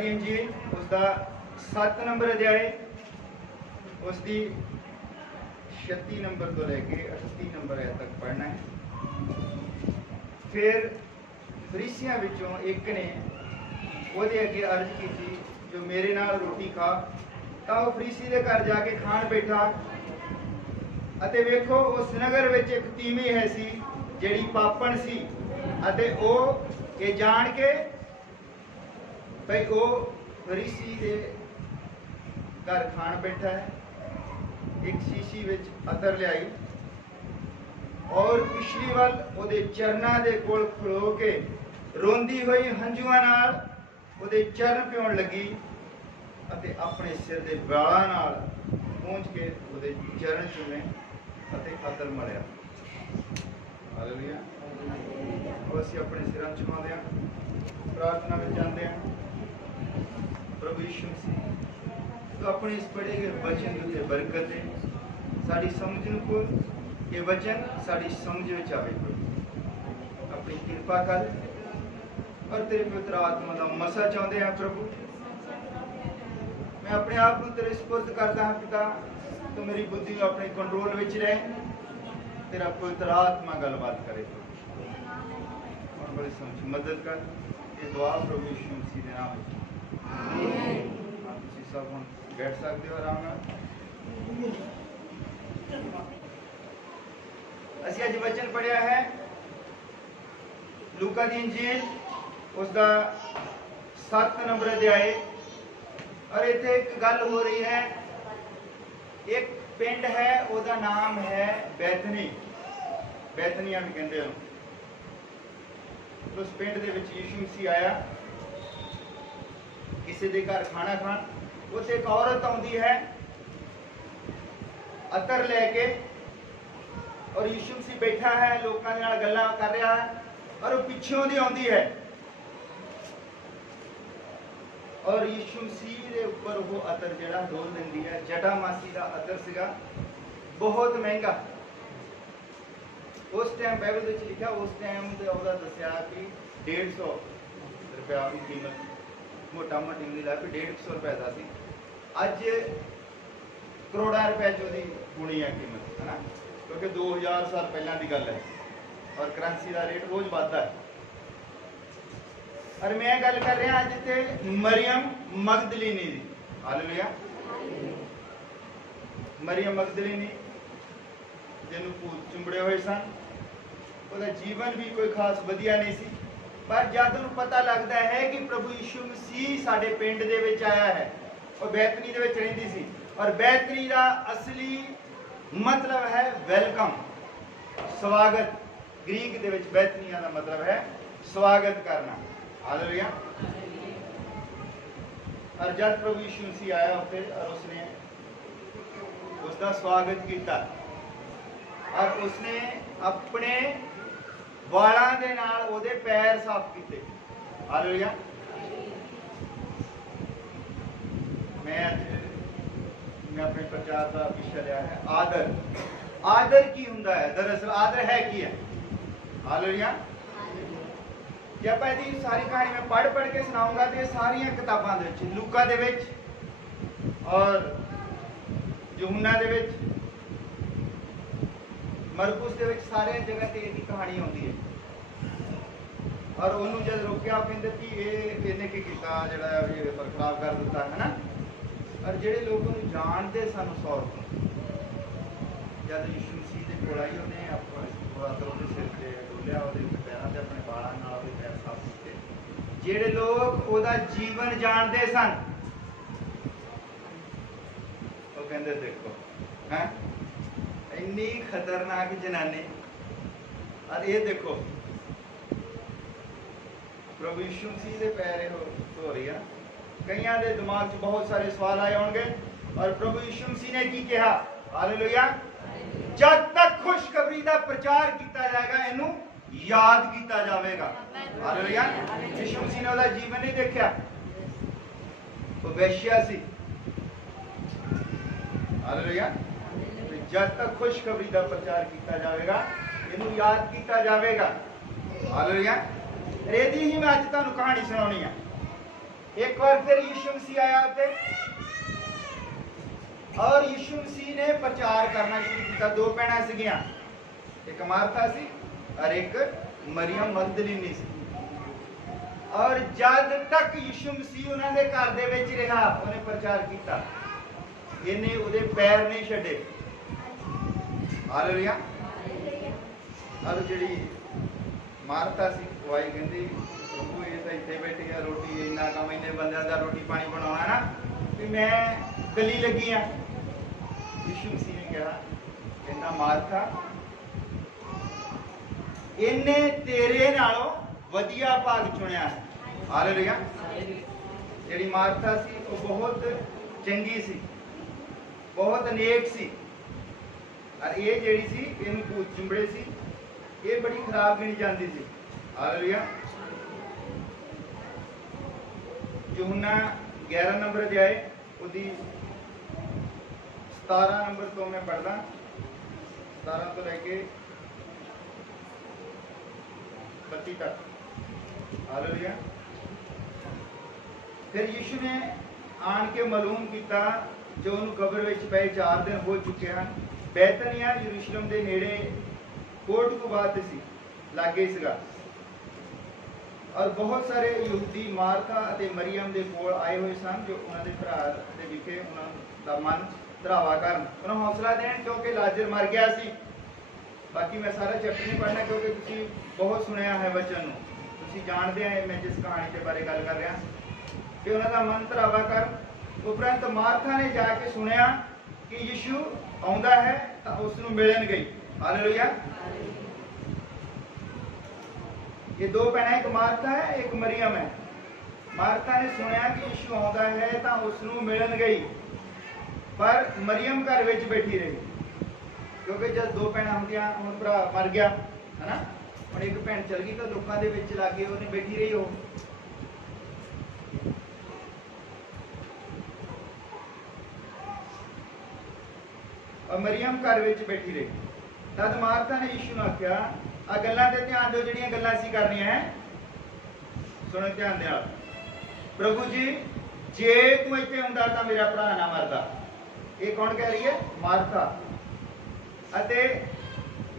दी इंजील उसका 7 नंबर अध्याय उसकी 36 नंबर तो लेके 38 नंबर तक पढ़ना है। फिर फरीसियां विचों एक ने ਉਹਦੇ ਅੱਗੇ अर्ज की जो मेरे नाल रोटी खा। तो वह फरीसी के घर जाके खान बैठा अते वेखो उस नगर विच एक तीमी है सी जिहड़ी पापण सी अते वो ये जान के भाई वो फरीसी के घर खान बैठा है एक शीशी विच अतर लियाई और पिछली वाल उहदे चरना दे कोल खलो के रोंदी हुई हंजुआं नाल उहदे चरण प्योण लगी अते अपने सिर के वालों नाल पहुँच के उहदे चरण चूमे अते अतर मलिया। हालेलुया। असीं अपने सिरां चुमाते हैं, प्रार्थना में जाते हैं। प्रभु यीशु मसीह तो अपने इस पढ़े गए वचन के बरकत है साड़ी समझ को ये वचन साड़ी समझ में आवे। अपनी कृपा कर और तेरे पवित्र आत्मा का मसा चाहते हैं प्रभु। मैं अपने आप को तेरे सुपुर्द करता हाँ पिता तो मेरी बुद्धि अपने कंट्रोल में रहे तेरा पवित्र आत्मा गलबात करे और बड़ी समझ मदद कर ये दुआ प्रभु यीशु मसीह के नाम में। आप सब हम बैठ सकते हो आराम नाल। असीं अज वचन पढ़िया है लूका दी इंजील उसका 7 नंबर अध्याय और इत्थे एक गल हो रही है। एक पिंड है उसका नाम है बैथनी बैथनिया भी कहते हैं। उस पिंड दे विच यीशु मसीह आया किसी के घर खाना खान उत्थे एक औरत आउंदी है अतर लेके और यीशु मसीह बैठा है लोगों के नाल गल्लां कर रहा है और वो पिछों दी आउंदी है और यीशु मसीह के ऊपर वो अतर जड़ा डोल देंदी है। जटा मासी का अतर सीगा बहुत महंगा। उस टाइम बाइबल में लिखा उस टाइम उसका दसिया कि 150 रुपया की कीमत मोटा मोटी नहीं ला 150 रुपए का सी। अज करोड़ा रुपए चोदी होनी है कीमत है ना क्योंकि 2000 साल पहला की गल है और करंसी का रेट रोज बढ़ता है। और मैं गल कर रहा अज इत्थे मरियम मगदलीनी दी। हालेलुया। मरियम मगदलीनी जिन्होंने भूत चुंबड़े हुए सन उसका जीवन भी कोई खास वधिया नहीं सी पर जब उन्हें पता लगता है कि प्रभु यीशु मसीह साडे पिंड दे विच आया है और बैतनी दे विच रहिंदी सी और बैतनी का असली मतलब है वेलकम स्वागत। ग्रीक दे विच बैतनिया का मतलब है स्वागत करना। हालेलुया। और जब प्रभु यीशु मसीह आया उसे और उसने उसका स्वागत किया और उसने अपने वालों के नाल ओदे पैर साफ किए। हालेलुया। मैं अपने प्रचार का विषय लिया है आदर। आदर की हुंदा है दरअसल आदर है की है। हालेलुया। जब यदि सारी कहानी मैं पढ़ के सुनाऊंगा तो सारिया किताबों के लूका दे विच और यूहन्ना दे विच मरकुस दे विच सारे जगह ते एक कहानी आती है और उन्होंने जब रोकया कहते कि इन्हें की किया जरा पेपर खराब कर दिता है ना। और जेडे लोग उन्हें जानते सानू 100 रुपये जब यीशु मसीह के कोल आई उन्हें अपने सिर से डोलिया पैरों से अपने बालों नाल पैर साफ किए। जेडे लोग ओदा जीवन जानते सन वो कहते देखो हैं इन्नी खतरनाक जनानी और ये देखो प्रभु यीशु मसीह के पैर हो रही है। कई के दिमाग च बहुत सारे सवाल आए होंगे और प्रभु यीशु मसीह ने की कहा। हालेलुया। जब तक खुशखबरी का प्रचार किया जाएगा इनू याद किया जाएगा। हालेलुया। यीशु मसीह ने उसका जीवन नहीं देखा वो वैश्या सी। हालेलुया। जब तक खुशखबरी का प्रचार किया जाएगा इनू याद किया जाएगा। हालेलुया। रेदी ही मैं अज तुहानू कहानी सुनानी है एक बार फिर यीशु मसीह आया थे और यीशु मसीह ने प्रचार करना शुरू किया। दो भैणां सीगियां, एक मार्था सी और एक मरियम मगदलीनी सी। और जद तक यीशु मसीह उन्होंने घर दे विच रहा उन्हें प्रचार किया, इन्हें उहदे पैर नहीं छड्डे। हालेलुया। और जिहड़ी मार्था सी वो आई कहंदी प्रभु ये तो इत्थे बैठी है, रोटी इन्ना काम इन्ने बंदियां दा रोटी पानी बनाउणा ना कि मैं कली लगी हाँ। यीशु मसीह ने कहा कहंदा मार्था इन्ने तेरे नालों वधिया भाग चुनिया है। हालेलुया। जिहड़ी मार्था सी वो बहुत चंगी सी, बहुत नेक सी, और ये जिहड़ी सी इहनूं भूत चुंबड़े सी, ये बड़ी खराब गिनी जाती सी। हालेलुया। यूहन्ना 11 नंबर अध्याय उहदी 17 नंबर तो मैं पढ़दा, 17 तो लेके 32 तक। हालेलुया। फिर यीशु ने आन के मालूम किया जो उन्होंने कब्र विच पए 4 दिन हो चुके हैं। बैतनिया यरूशलेम के नेड़े कोट कुबात सी लागे सीगा, और बहुत सारे यहूदी मार्था अते मरियम के कोल आए हुए सन जो उन्होंने भरा दे विखे उन्होंने मन धरावा करन, उन्होंने हौसला देन क्योंकि लाजर मर गया सी। बाकी मैं सारा चैप्टर नहीं पढ़ना क्योंकि तुसीं बहुत सुनिया है वचन नूं, तुसीं जानते हैं मैं जिस कहानी के बारे गल कर रहा कि उन्होंने मन धरावा कर। उपरंत मार्था ने जाके सुनिया कि यीशु आउंदा है तो उसनूं मिलन गई। हालेलुया। ये दो भैणां, एक मार्था है एक मरियम है। मार्था ने सुनिया कि यीशु आउंदा है तो उसनूं मिलन गई, पर मरियम घर विच बैठी रही क्योंकि जब दो भैणां होंदियां, हुण भरा मर गया है ना, हुण एक भैण चल गई तो लोकां दे विच लागे उहने बैठी रही हो। और मरियम घर विच बैठी रही। तद मार्था ने यीशु नूं आख्या आ गल्लां ते ध्यान दिओ जिहड़ियां गल्लां असीं करनियां है, सुणो ध्यान दे नाल। प्रभु जी जे तू इत्थे हुंदा तां मेरा भरा ना मरदा। ये कौन कह रही है? मार्था। अते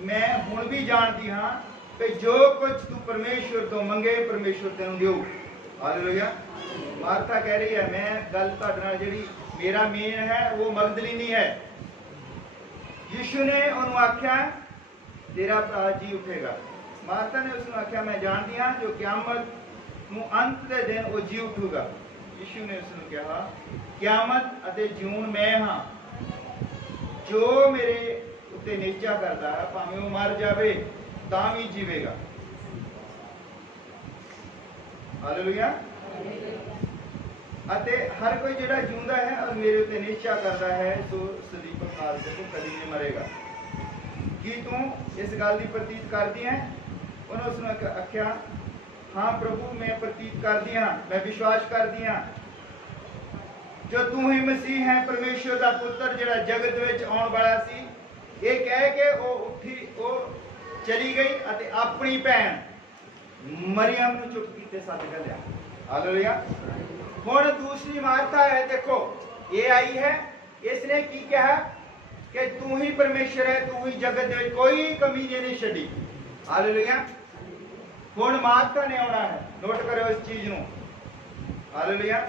मैं हुण भी जानती हाँ कि जो कुछ तू परमेश्वर तो मंगे परमेश्वर तेनूं देऊ। हालेलुया। मार्था कह रही है मैं गल तुहाडे नाल जिहड़ी मेरा मेन है वो मगदलीनी है। यीशु ने उन्होंने आख्या तेरा भरा जी उठेगा। मार्था ने उसने आख्या मैं जानती हाँ जो क्यामत नूं अंत दे दिन वो जी उठूगा। यीशु ने उसने कहा क्यामत अते जीवन मैं हाँ, जो मेरे उत्ते निश्चा करता है भावें वो मर जावे तां भी जीवेगा। हालेलुया। अते हर कोई जिहड़ा जीउंदा है और मेरे उत्ते निश्चा करता है सो सदी प्रकार से कदी नहीं मरेगा। की तू इस गल की प्रतीत करदी है? उन्होंने उसने आख्या हाँ प्रभु मैं प्रतीत करदी हाँ, मैं विश्वास करदी हाँ जो तू ही मसीह है परमेश्वर का पुत्र जिहड़ा जगत विच आउण वाला सी। ये कह के वो उठी वो चली गई अते अपनी भैन मरियम नूं चुप कीते सद घल्लिया। हालेलुया। हुण दूसरी मार्था है, देखो ये आई है, इसने की कहा कि तू ही परमेश्वर है, तू ही जगत में कोई कमी नहीं छड़ी। हालेलुया। हुण मार्था ने आना है, नोट करो इस चीज नूं। हालेलुया।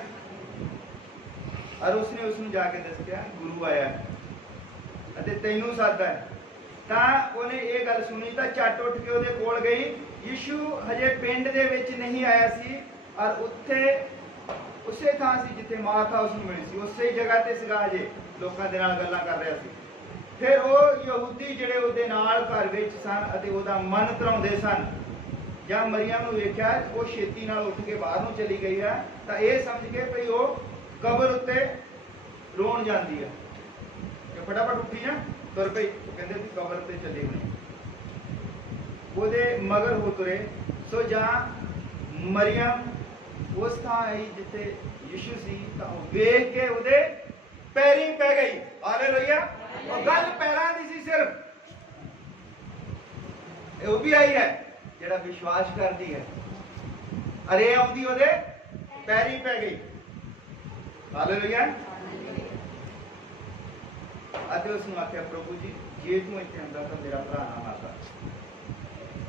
और उसने उसनूं जाके दस्सिया गुरु आया है अते तैनूं सादा है। तां उहने ये गल सुनी तां झट उठ के उहदे कोल गई। यीशु हजे पिंड दे विच नहीं आया सी और उत्थे उसे थां सी जिथे मार्था उसनूं मिली सी, उसे जगह ते सीगा हजे लोकां दे नाल गल्लां कर रहा सी। फिर वो यहूदी जिहड़े उहदे नाल घर विच सन अते उहदा मन धराउंदे सन, जब मरियम नूं वेख्या वो छेती नाल उठ के बाहर नूं चली गई है तां ये समझ के भई वो कबर उत्ते रोण जांदी है कि फटाफट उठी ना तुर पई। कहंदे सी कबर उत्ते चली गई, ओहदे मगर हो तुरे। सो जहां मरियम उस थां आई जिथे यीशु सी तां वेख के ओहदे पैरी पै गई। हालेलुया। और गल पैरां दी सी सिर्फ, वो भी आई है जिहड़ा विश्वास करदी है, अरे आउंदी ओहदे पैरी पै गई। हालेलुया। अते उसने आख्या प्रभु जी जे तू इत्थे आंदा तां मेरा भरा ना मारदा।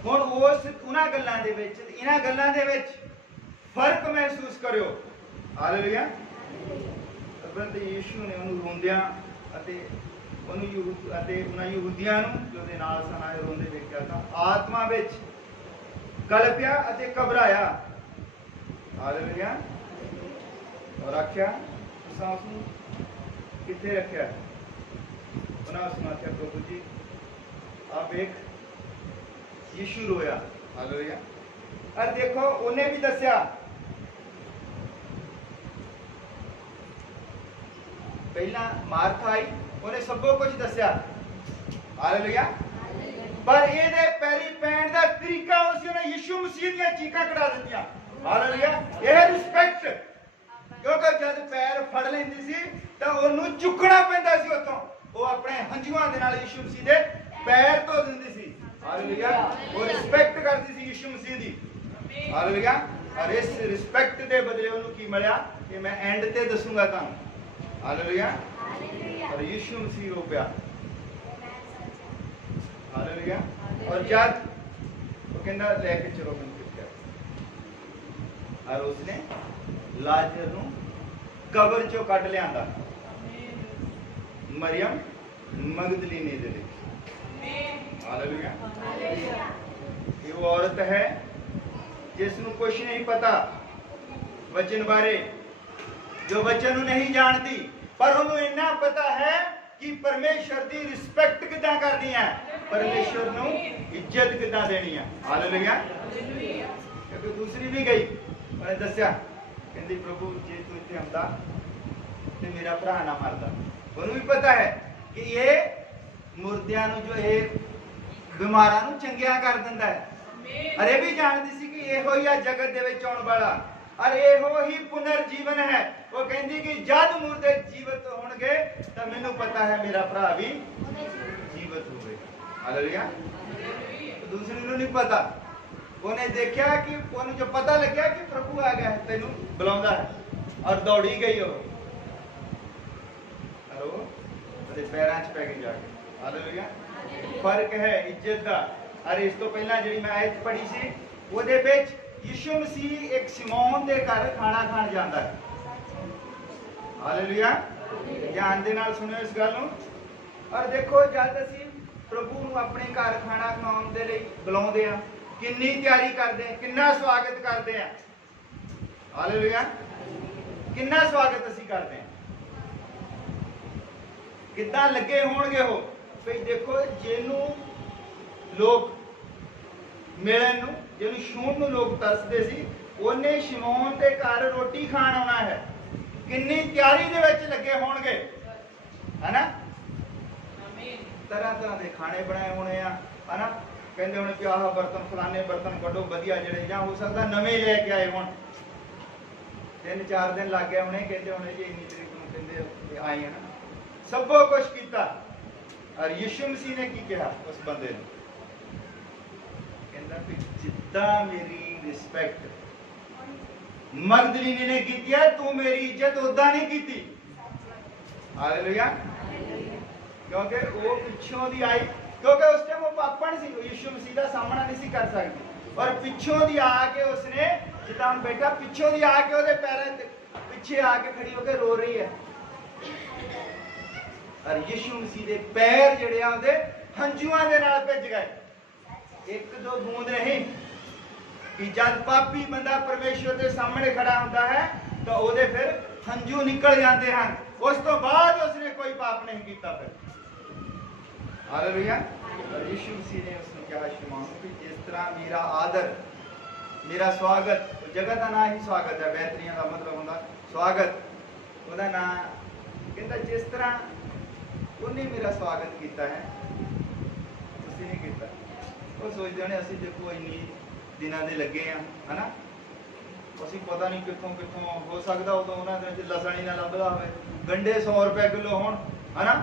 हुण उस उन्हां गल्लां दे विच इन्हां गल्लां दे विच फर्क महसूस करियो। हालेलुया। परंतु यीशु ने उन्हें रोंदियां अते उन्हां यहूदियां नूं जो दे नाल सन आए रोंदे वेख्या तां आत्मा विच कलपिया अते घबराया। हालेलुया। और आख्या तुसां उसनूं कित्थे रखिया? उन्हां उसनूं आख्या प्रभु जी आप एक यीशु रोया। हालेलुया। और देखो उन्हें भी दस्या पहला मार्था आई उन्हें सबो कुछ दस्या। हालेलुया। पर ये पैरी पैण दा तरीका उसने यीशु मसीह दी चीकां कढ़ा दित्तियां। हालेलुया। यह रिस्पेक्ट क्योंकि जब पैर फड़ लेंदी सी तां ओनू चुकना पैंदा सी उत्थों वो अपने हंजुआं दे नाल यीशु मसीह दे पैर धो दिंदी सी। हालेलुया। वो रिस्पेक्ट करदी सी यीशु मसीह दी। हालेलुया। और इस रिस्पेक्ट दे बदले ओनू की मिलिया कि मैं एंड ते दसूंगा तुहानू। हालेलुया। और यीशु मसीह रो पिया। हालेलुया। और जब वो कहंदा लेके चलो मैनूं कित्थे और उसने लाजर नूं कब्र चों कढ लियांदा। मरियम मगदलीनी दे विच। हालेलुया। ये वो औरत है जिसनूं कुछ नहीं पता वचन बारे, जो वचन नहीं जानती, पर उन्हें इन्ना पता है कि परमेश्वर की रिस्पेक्ट किदां करनी है, परमेश्वर नूं इज्जत किदां देनी है। हालेलुया। क्योंकि दूसरी भी गई उन्हें दस्या कहंदी प्रभु जे तू इत्थे आंदा ते मेरा भरा ना मरदा। उन्हें भी पता है कि ये मुर्दियां नूं जो ये बीमारां नूं चंगिया कर दिंदा है। अरे भी जानती सी कि इहो ही आ जगत दे विच आउण वाला और इहो ही पुनर्जीवन है। वो कहंदी कि जद मुर्दे जीवित होणगे तां मैनूं पता है मेरा भरा भी जीवित होवेगा। हालेलुया। दूसरी नूं नहीं पता, उन्हें देखा कि उन्हें जो पता लग्या कि प्रभु आ गया है तेनू बुलाउंदा है और दौड़ी गई हो पैरां च पै गई जाके। हालेलुया। फर्क है इज्जत का। और इस तो पहला जी मैं आयत पढ़ी सी ਉਹਦੇ ਵਿੱਚ यीशु मसीह एक सिमोन ਦੇ ਘਰ ਖਾਣਾ ਖਾਣ ਜਾਂਦਾ ਹੈ। ਹਾਲੇਲੂਇਆ। ਧਿਆਨ ਦੇ ਨਾਲ ਸੁਣਿਓ ਇਸ ਗੱਲ ਨੂੰ। ਔਰ ਦੇਖੋ ਜਦ ਅਸੀਂ ਪ੍ਰਭੂ ਨੂੰ ਆਪਣੇ ਘਰ ਖਾਣਾ ਖਾਣ ਦੇ ਲਈ ਬੁਲਾਉਂਦੇ ਆ ਕਿੰਨੀ ਤਿਆਰੀ ਕਰਦੇ ਆ, ਕਿੰਨਾ ਸਵਾਗਤ ਕਰਦੇ ਆ। ਹਾਲੇਲੂਇਆ। ਕਿੰਨਾ ਸਵਾਗਤ ਅਸੀਂ ਕਰਦੇ ਆ, ਕਿੱਦਾਂ ਲੱਗੇ ਹੋਣਗੇ ਉਹ। ਫਿਰ ਦੇਖੋ ਜਿਹਨੂੰ ਲੋਕ ਮਿਲਣ ਨੂੰ ਜਿਹਨੂੰ ਛੂਹਣ ਨੂੰ ਲੋਕ ਤਰਸਦੇ ਸੀ ਉਹਨੇ ਸ਼ਿਮੋਨ ਦੇ ਘਰ ਰੋਟੀ ਖਾਣ ਆਉਣਾ ਹੈ। ਕਿੰਨੀ ਤਿਆਰੀ ਦੇ ਵਿੱਚ ਲੱਗੇ ਹੋਣਗੇ ਹੈਨਾ। ਤਰ੍ਹਾਂ ਤਰ੍ਹਾਂ ਦੇ ਖਾਣੇ ਬਣਾਏ ਹੋਣੇ ਆ ਹੈਨਾ। ਕਹਿੰਦੇ ਹੋਣੇ ਕਿ ਆਹ ਬਰਤਨ ਫਲਾਣੇ ਬਰਤਨ ਕੱਢੋ ਵਧੀਆ ਜਿਹੜੇ, ਜਾਂ ਹੋ ਸਕਦਾ ਨਵੇਂ ਲੈ ਕੇ ਆਏ ਹੋਣ। 3-4 ਦਿਨ ਲੱਗ ਗਏ ਹੋਣੇ। ਕਹਿੰਦੇ ਹੋਣੇ ਜੀ ਇੰਨੀ ਤਰੀਕ ਨੂੰ ਕਹਿੰਦੇ ਆਏ ਹਨ। ਸਭੋ ਕੁਛ ਕੀਤਾ। ਔਰ ਯਿਸੂ ਮਸੀਹ ਨੇ ਕੀ ਕਿਹਾ ਉਸ ਬੰਦੇ ਨੂੰ? ਕਹਿੰਦਾ ਕਿ ਜਿੱਦਾਂ ਮੇਰੀ ਰਿਸਪੈਕਟ मगदलीनी ने की है तू मेरी इज्जत उदा नहीं की। हालेलुया। क्योंकि वो पिछों दी आई, क्योंकि उस टाइम वो पापण सी, यीशु मसीह का सामना नहीं कर सकती। और पिछों दी आके उसने जिदा हम बैठा पिछों दी आके ਉਹਦੇ पैरों पीछे आके खड़ी होकर रो रही है। और यीशु मसीह के पैर ਜਿਹੜੇ ਆ ਉਹਦੇ ਹੰਝੂਆਂ ਦੇ ਨਾਲ ਭਿੱਜ ਗਏ। एक दो बूंद नहीं कि जब पापी बंदा परमेश्वर के सामने खड़ा होता है तो ਉਹਦੇ फिर हंझू निकल जाते हैं। उस तो बाद उसने कोई पाप नहीं किया फिर। हालेलुया। और यीशु मसीह ने उसने कहा शमाओ कि जिस तरह मेरा आदर मेरा स्वागत, जगह का नाम ही स्वागत है, बेहतरीन का मतलब होता स्वागत, ਉਹਦਾ नाम कहता जिस तरह उन्हें मेरा स्वागत किया है उसी ने किया। वो सोचते होने असं देखो इन्नी दिनों के लगे हैं है ना, असं पता नहीं कितों कितों हो सकता उदों उन्होंने लसन ही ना लभदा हो, गंढे 100 रुपए किलो हो है ना,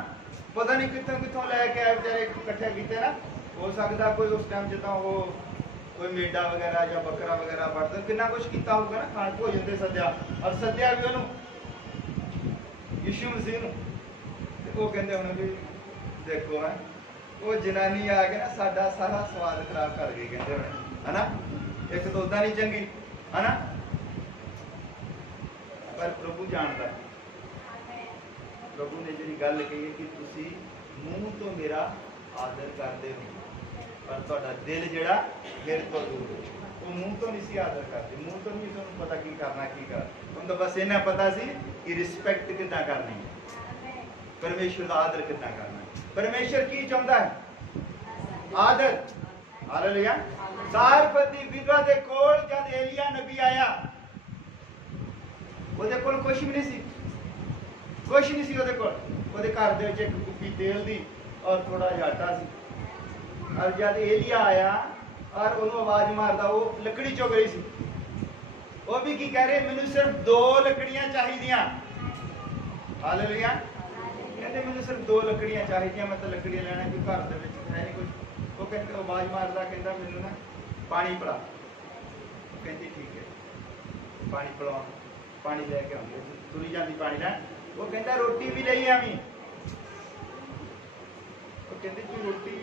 पता नहीं कितों कितों लैके आए बेचारे इकट्ठे किए ना। हो सकता कोई उस टाइम जिदा वो कोई मेडा वगैरह या बकरा वगैरह बढ़ता, कितना कुछ किया होगा ना, खान भोजन से सद्या, और सद्या भी उन्होंने यीशु मसीह नूं, ते वो कहते होने भी देखो है वो जनानी आ के ना साडा सारा स्वाद खराब कर गई, कहते होने है ना, एक तो उदा नहीं चंगी है ना, पर प्रभु जानता है, प्रभु ने जी गल कही है कि तुसी मूँह तो मेरा आदर करते हो पर तुहाडा दिल जिहड़ा मेरे तो दूर है, वो मूँह तो नहीं सी आदर करते, मूँह तो नहीं तुहानूं पता की करना की कर, तुहानूं तो बस इन्ना पता सी कि रिस्पैक्ट कितना करनी है, परमेश्वर का आदर कितना करना है। परमेश्वर की चाहता है आदर। हालेलुया। सारफती विधवा दे कोल जद एलिया नबी आया, ਉਹਦੇ ਕੋਲ ਕੁਛ ਵੀ ਨਹੀਂ ਸੀ, ਕੁਛ ਨਹੀਂ ਸੀ ਉਹਦੇ ਕੋਲ, ਉਹਦੇ ਘਰ ਦੇ ਵਿੱਚ ਇੱਕ ਕੁੱਪੀ ਤੇਲ ਦੀ ਔਰ ਥੋੜਾ ਜਿਹਾ ਆਟਾ ਸੀ, और जब एलिया आया और उन्होंने आवाज मारदा, वो लकड़ी चुग रही सी, वो भी की कह रहे मैनू सिर्फ 2 लकड़ियां चाहिए। हालेलुया। कहते मैनू सिर्फ 2 लकड़ियां चाहिए, मैं तो लकड़ियां लेना कोई घर दे विच है नहीं कुछ, वो कहते आवाज मारदा कहता मैनू ना पानी पिला, कहती ठीक है पानी पिलाओ, पानी लैके आउंदी, तुरी जाती पानी लैन, वो कहता रोटी भी लई आवी, वो कहती कि रोटी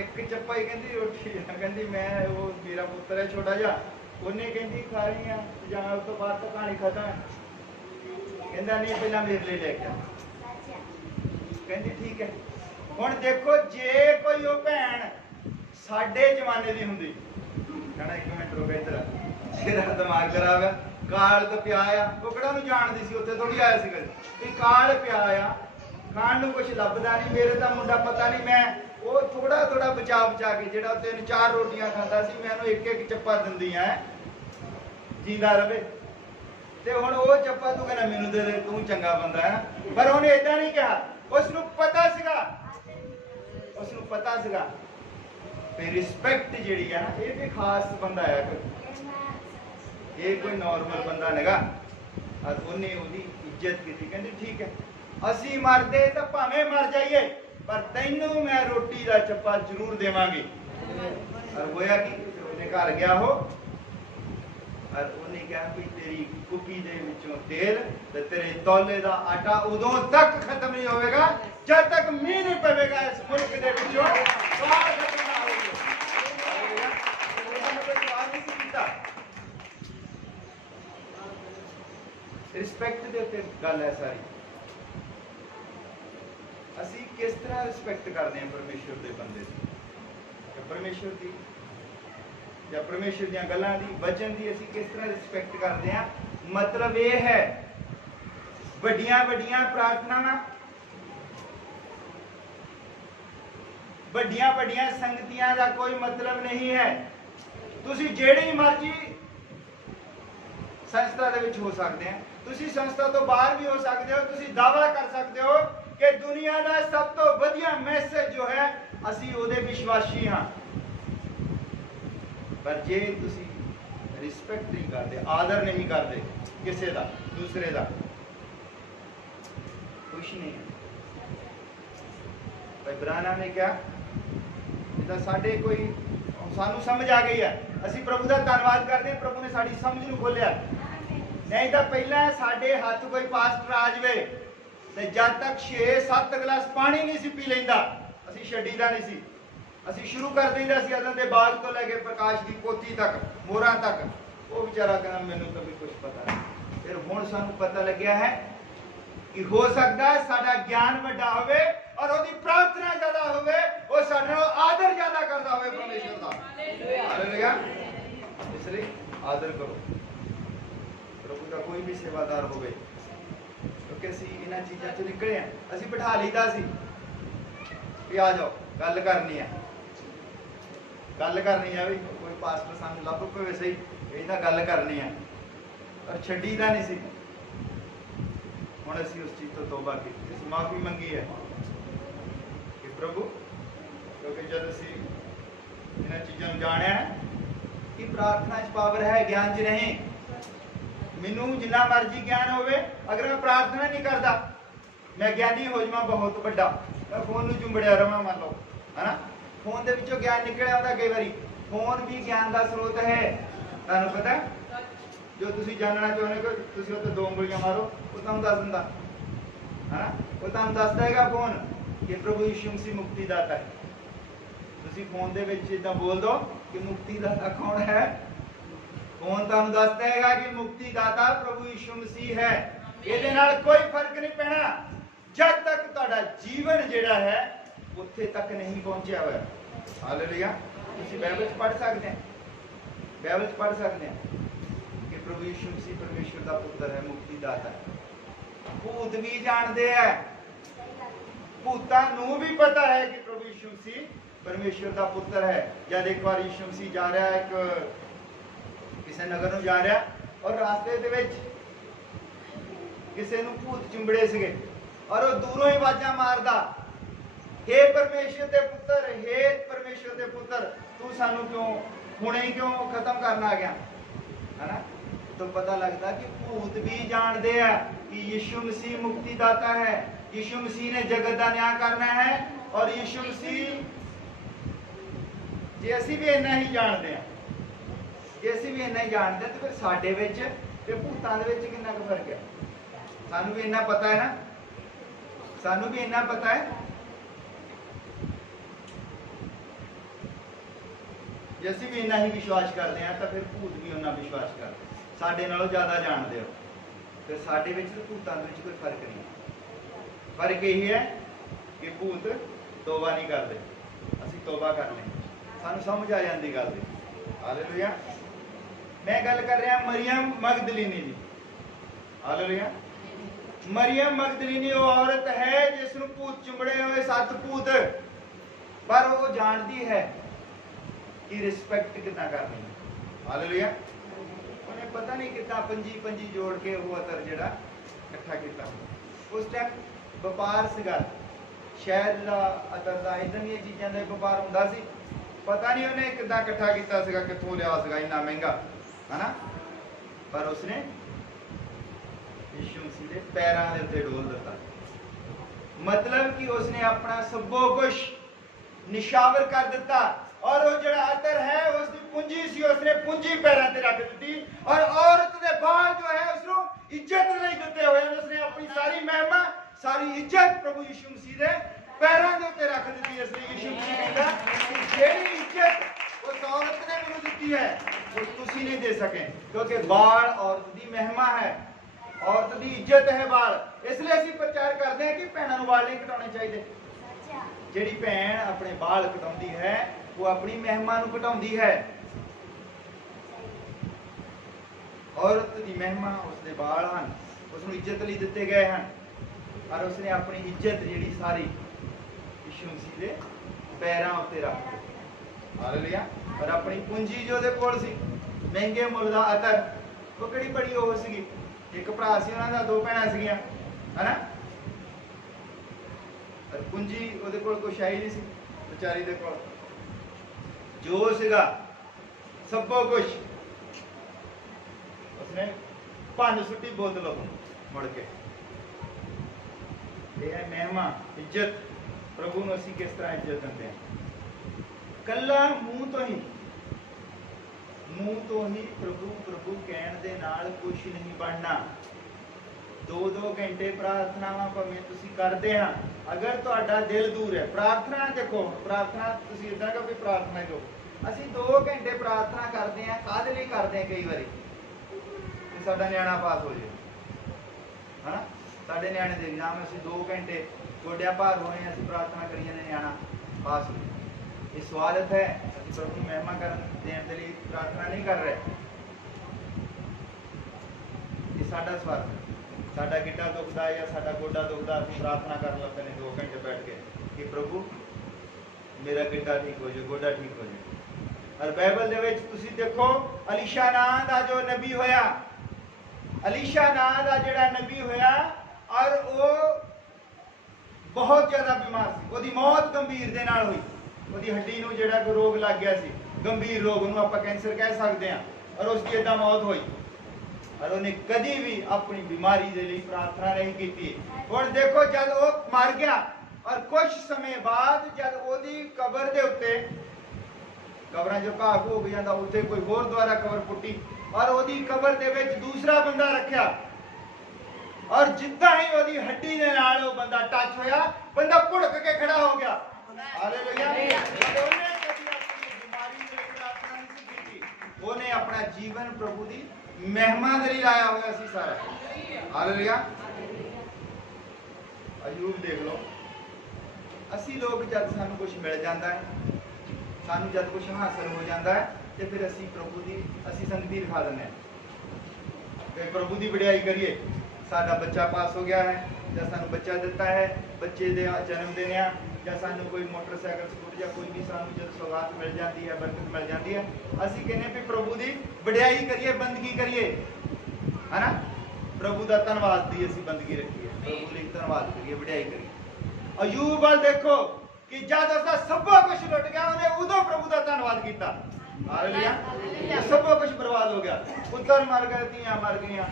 एक चप्पा ही कहती रोटी, कहती मैं वो मेरा पुत्र है छोटा जा, उन्हें कहती खा रही हैं जहाँ उस तो बाद तो कहानी खत्म है, कहता नहीं पहला मेरे लिए लेके आ, कहती ठीक है। हुण देखो जे कोई वो भैन साडे जमाने दी हुंदी, कहना एक मिनट रुक इधर, जेरा दिमाग खराब है, काल तो पिया आ, वो किहड़ा नूं जाणदी सी, उत्थे थोड़ी आया सी कदे, काल पिया आ, खाण नूं कुछ लभदा नहीं, मेरे तां मुंडा पता नहीं, मैं वो थोड़ा थोड़ा बचा बचा के जेड़ा 3-4 रोटियां खाता सी, मैं उहनूं एक एक चप्पा दिंदी है जींदा रवे, ते हुण वो चप्पा तू कहना मैनूं दे दे, तू चंगा बंदा है ना, पर उहने इदां नहीं कहा, उसनूं पता सीगा, उसनूं पता सीगा भी रिस्पैक्ट जिहड़ी है ना, ये भी खास बंदा है, कोई ये कोई नॉर्मल बंदा नहींगा, और उन्हें उसकी इज्जत की, कहती ठीक है असी मरदे तो भावें मर जाइए पर तैनू मैं रोटी का चप्पा जरूर देवांगी। और होया कि उन्हें घर गया हो और उन्हें कहा कि तेरी कुकी दे विचों तेल ते तेरे तौले दा आटा उदों तक खत्म नहीं होएगा जब तक मींह नहीं पवेगा इस मुल्क दे विचों, स्वाद खत्म ना होएगा। स्वाद नहीं कीता, रिस्पैक्ट दे उत्ते गल है सारी। ਅਸੀਂ किस तरह रिस्पैक्ट करते हैं परमेश्वर के बंदे की, परमेश्वर की या परमेश्वर दी गल्लां दी वचन की ਅਸੀਂ किस तरह रिस्पैक्ट करते हैं। मतलब ये है वड्डियां वड्डियां प्रार्थनावां, वड्डियां वड्डियां संगतियां का कोई मतलब नहीं है। तुसी जेड़ी मर्जी संस्था दे विच हो सकते हैं, तुसी संस्था तो बाहर भी हो सकते हो, तुसी दावा कर सकते हो कि दुनिया का सब तो वधिया मैसेज जो है असी उहदे विश्वासी हाँ, पर जे तुसी रिस्पैक्ट नहीं करते, आदर नहीं करते किसी का दूसरे का, कुछ नहीं है। भाई ब्राना ने क्या जिदा साडे कोई सानू समझ आ गई है, असी प्रभु का धन्यवाद करते हैं, प्रभु ने साडी समझ नूं खोलिया, नहीं तो पहला साडे हाथ कोई पास्टर आ जाए ते जब तक 6-7 गिलास पानी नहीं सी पी लेंदा असी छड्डीदा नहीं सी, असी शुरू कर देंदा सी अदन दे बाग तो लेके प्रकाश की पोथी तक मोहरां तक, वो बेचारा कहना मैनूं कभी कुछ पता नहीं। फिर हुण सानूं पता लग्या है कि हो सकता है साडा ज्ञान वड्डा होवे और ओदी प्रार्थना ज्यादा होवे, वो साडे नालों आदर ज्यादा करदा होवे परमेश्वर दा। हालेलुया। इसलिए आदर करो प्रभु का कोई भी सेवादार होवे, क्योंकि असी इन्हां चीज़ां चों निकले हैं, असी बिठा लीता सी कि आ जाओ गल करनी है, गल करनी है भी कोई पास्टर सानूं लभ पवे सही, ये तां गल करनी है, और छड्डीदा नहीं सी। हुण असी उस चीज़ तो तौबा की, इस माफ़ी मंगी है कि प्रभु, क्योंकि जब असी इन्हां चीज़ां नूं जाणिया है कि प्रार्थना च पावर है, ज्ञान च नहीं। मैनू जिन्ना मर्जी ज्ञान होवे, अगर मैं प्रार्थना नहीं करता मैं ज्ञानी हो जावां बहुत बड़ा, मैं फोन नूं चुंबड़िया रवां मान लो है ना, फोन दे विचों ज्ञान निकल आउंदा कई बारी, फोन भी ज्ञान का स्रोत है। तुहानू पता जो तुसी जानना चाहते हो तुसी उत्ते 2 उंगलियां मारो वो तुहानू दस दिंदा है, वो तुहानू दसदा हैगा फोन कि प्रभु यीशु मसीह मुक्तिदाता है। तुसी फोन दे विच इदां बोल दो कि मुक्तिदाता कौन है, फोन तुहानू दसदा हैगा कि मुक्तिदाता प्रभु यीशु मसीह है। इहदे नाल कोई फर्क नहीं पैना जब तक तुहाडा जीवन जिहड़ा है उत्थे तक नहीं पहुंचा हुआ। हालेलुया। तुसी बाइबल च पढ़ सकते हैं, बाइबल च पढ़ सकते हैं कि प्रभु यीशु मसीह परमेश्वर का पुत्र है, मुक्तिदाता है। भूत भी जानते हैं, भूतां नूं भी पता है कि प्रभु यीशु मसीह परमेश्वर का पुत्र है। जब एक बार यीशु मसीह जा रहा है एक किसी नगर नूं जा रहा और रास्ते दे विच किसी नूं भूत चिंबड़े सीगे और वो दूरों ही आवाज़ां मारदा, हे परमेश्वर के पुत्र, हे परमेश्वर के पुत्र, तू सानू क्यों हुणे ही क्यों खत्म करना आ गया, है ना। तो पता लगता कि भूत भी जानते हैं कि यीशु मसीह मुक्तिदाता है, यीशु मसीह ने जगत का न्याय करना है। और यीशु मसीह जे असीं भी इन्ना ही जानते हैं, जे असीं भी इन्ना ही जानते हैं तो फिर साडे विच ते भूतां दे विच कितना क फर्क है। सानू भी इन्ना पता है ना, सानू भी इन्ना पता है। जे असीं भी इन्ना ही विश्वास करते हैं तो फिर भूत भी उन्ना विश्वास करते हैं, साडे नालों ज़्यादा जानते हो। फिर साडे विच ते भूतां दे विच कोई फर्क नहीं। फर्क यही है कि भूत तौबा नहीं करते, असीं तौबा कर लें, सानू समझ आ जाती गल दी। हालेलुया। मैं गल कर रहा मरियम मगदलीनी दी। हालेलुया। मरियम मगदलीनी वो औरत है जिसनूं भूत चिंबड़े हुए 7 भूत, पर वो जानती है कि रिस्पेक्ट कितना करनी है। हालेलुया। उन्हें पता नहीं कितना पंजी जोड़ के वो अतर जिहड़ा इकट्ठा किया। उस टाइम व्यापार सीगा, शहद का अतर का इदां दी चीज़ों का व्यापार हुंदा सी। पता नहीं उन्हें कितना इकट्ठा किया सीगा, कित्थों लिया सीगा इन्ना महंगा, है ना। पर उसने यीशु मसीह के पैरों के उत्ते डोल दिता, मतलब कि उसने अपना सबो कुछ निशावर कर दिता। और वो जो अतर है उसकी पूंजी सी, उसने पूंजी पैरों से रख दी। और औरत के बाल जो है उसको इज्जत नहीं देते हुए उसने अपनी सारी महिमा सारी इज्जत प्रभु यीशु मसीह के पैरों के उत्ते रख दी। इसलिए यीशु मसीह कहता कि जेड़ी इज्जत उस औरत ने मैनूं दी है वो तुसीं नहीं दे सके, क्योंकि बाल औरत की महिमा है, औरत की इज्जत है बाल। इसलिए असीं प्रचार करते हैं कि भैणां नूं बाल नहीं कटाने चाहिए। जेड़ी भैण अपने बाल कटाउंदी है वो अपनी महिमा नूं घटाउंदी है। औरत की महिमा उसके बाल हैं, उसनूं इज्जत लई दिते गए हैं। और उसने अपनी इज्जत जिहड़ी सारी यीशु मसीह के पैरों उत्ते रख दी। हालेलुया। और अपनी पूंजी जो उहदे कोल सी महंगे मुल दा अतर, वो किहड़ी बड़ी ओह सीगी, एक भरा सी उहनां दा, 2 भैणां सीगियां, है ना। और पूंजी उहदे कोल कुछ आई नहीं सी बेचारी दे कोल, जो सीगा सबो कुछ उसने भंन सुट्टी बोतलों मुड़ के। यह है महिमा इज्जत, प्रभु नूं असीं किस तरह इज्जत देंदे हैं। कल्ला मूँह तो ही प्रभु प्रभु कहण दे नाल कुछ नहीं बनना। 2-2 घंटे प्रार्थनावां भावें तुसीं करदे हां, अगर तुहाडा दिल दूर है, प्रार्थना देखो, प्रार्थना तुसीं इदां करो कि प्रार्थना करो, असीं 2 घंटे प्रार्थना करते हैं, काहदे लई करते हैं, कई बारी कि साडा न्याणा पास हो जाए, है ना। साडे न्याणे दे एग्जाम असीं 2 घंटे गोड्या भार होए, असीं प्रार्थना करी जांदे न्याणा पास हो जाए। ये स्वागत है, असीं प्रभु की महिमा करन देण दे लई प्रार्थना नहीं कर रहे। ये साडा स्वार्थ है, साडा गिड्डा दुखदा या साडा गोडा दुखदा, असीं प्रार्थना कर लैंदे ने 2 घंटे बैठ के कि प्रभु मेरा गिड्डा ठीक हो जाए, गोडा ठीक हो जाए। और बाइबल दे विच तुसीं देखो अलीशा नां दा जो नबी होया, अलीशा नां दा जिहड़ा नबी होया और वो बहुत ज़्यादा बीमार सी, उसदी मौत गंभीर दे नाल हुई। उसदी हड्डी नूं जिहड़ा कोई रोग लग गया सी, गंभीर रोग नूं आपां कैंसर कह सकते हैं, और उसकी इदां मौत हुई। और उन्हें कभी भी अपनी बीमारी के लिए प्रार्थना नहीं की। और देखो जब वो मर गया और कुछ समय बाद जब ओदी कबर दे उत्ते ਕਬਰਾਂ 'ਚ ਘਾਹ ਹੋ ਜਾਂਦਾ, ਉੱਥੇ ਕੋਈ ਹੋਰ ਦੁਆਰਾ ਕਬਰ ਪੁੱਟੀ ਔਰ ਉਹਦੀ ਕਬਰ ਦੇ ਵਿੱਚ ਦੂਸਰਾ ਬੰਦਾ ਰੱਖਿਆ ਔਰ ਜਿੱਦਾਂ ਹੀ ਉਹਦੀ ਹੱਡੀ ਦੇ ਨਾਲ ਉਹ ਬੰਦਾ ਟੱਚ ਹੋਇਆ, ਬੰਦਾ ਭੁੜਕ ਕੇ ਖੜਾ ਹੋ ਗਿਆ। ਹਾਲੇਲੂਇਆ। ਉਹਨੇ ਕਦੀ ਆਪਣੀ ਬਿਮਾਰੀ ਦੇ ਲਈ ਪ੍ਰਾਰਥਨਾ ਨਹੀਂ ਸੀ ਕੀਤੀ, ਉਹਨੇ ਆਪਣਾ ਜੀਵਨ ਪ੍ਰਭੂ ਦੀ ਮਹਿਮਾ ਦੇ ਲਈ ਲਾਇਆ ਹੋਇਆ ਸੀ ਸਾਰਾ। ਹਾਲੇਲੂਇਆ। ਅਯੂਬ ਦੇਖ ਲਓ, ਅਸੀਂ ਲੋਕ ਜਦ ਸਾਨੂੰ ਕੁਝ ਮਿਲ ਜਾਂਦਾ ਹੈ, ਸਾਨੂੰ ਜਦ ਕੁਝ ਹਾਸਲ ਹੋ ਜਾਂਦਾ ਹੈ, ਤੇ ਫਿਰ ਅਸੀਂ ਪ੍ਰਭੂ ਦੀ ਸੰਗਤੀ ਦਿਖਾ ਦਿੰਦੇ ਹਾਂ ਕਿ ਪ੍ਰਭੂ ਦੀ ਵਡਿਆਈ ਕਰੀਏ। ਸਾਡਾ ਬੱਚਾ ਪਾਸ ਹੋ ਗਿਆ ਹੈ, ਜਾਂ ਸਾਨੂੰ ਬੱਚਾ ਦਿੱਤਾ ਹੈ, ਬੱਚੇ ਦੇ ਜਨਮ ਦਿਨ ਆ, ਜਾਂ ਸਾਨੂੰ ਕੋਈ ਮੋਟਰਸਾਈਕਲ ਸਕੂਟਰ ਜਾਂ ਕੋਈ ਵੀ ਸਾਨੂੰ ਜਦ ਸੌਗਾਤ ਮਿਲ ਜਾਂਦੀ ਹੈ, ਬਰਕਤ ਮਿਲ ਜਾਂਦੀ ਹੈ, ਅਸੀਂ ਕਹਿੰਦੇ ਵੀ ਪ੍ਰਭੂ ਦੀ ਵਡਿਆਈ ਕਰੀਏ, ਬੰਦਗੀ ਕਰੀਏ, ਹਨਾ। ਪ੍ਰਭੂ ਦਾ ਧੰਨਵਾਦ ਦੀ ਅਸੀਂ ਬੰਦਗੀ ਰੱਖੀਏ, ਪ੍ਰਭੂ ਲਈ ਧੰਨਵਾਦ ਕਰੀਏ, ਵਡਿਆਈ ਕਰੀਏ। ਅਯੂਬ ਵੱਲ ਦੇਖੋ ਕਿ ਜਦ ਉਸਦਾ ਸਭ ਕੁਝ ਲੁੱਟ ਗਿਆ, ਉਹਨੇ ਉਦੋਂ ਪ੍ਰਭੂ ਦਾ ਧੰਨਵਾਦ ਕੀਤਾ। ਹਾਲੇਲੂਇਆ। ਸਭ ਕੁਝ ਬਰਬਾਦ ਹੋ ਗਿਆ, ਪੁੱਤਰ ਮਰ ਗਏ, ਧੀਆਂ ਮਰ ਗਈਆਂ,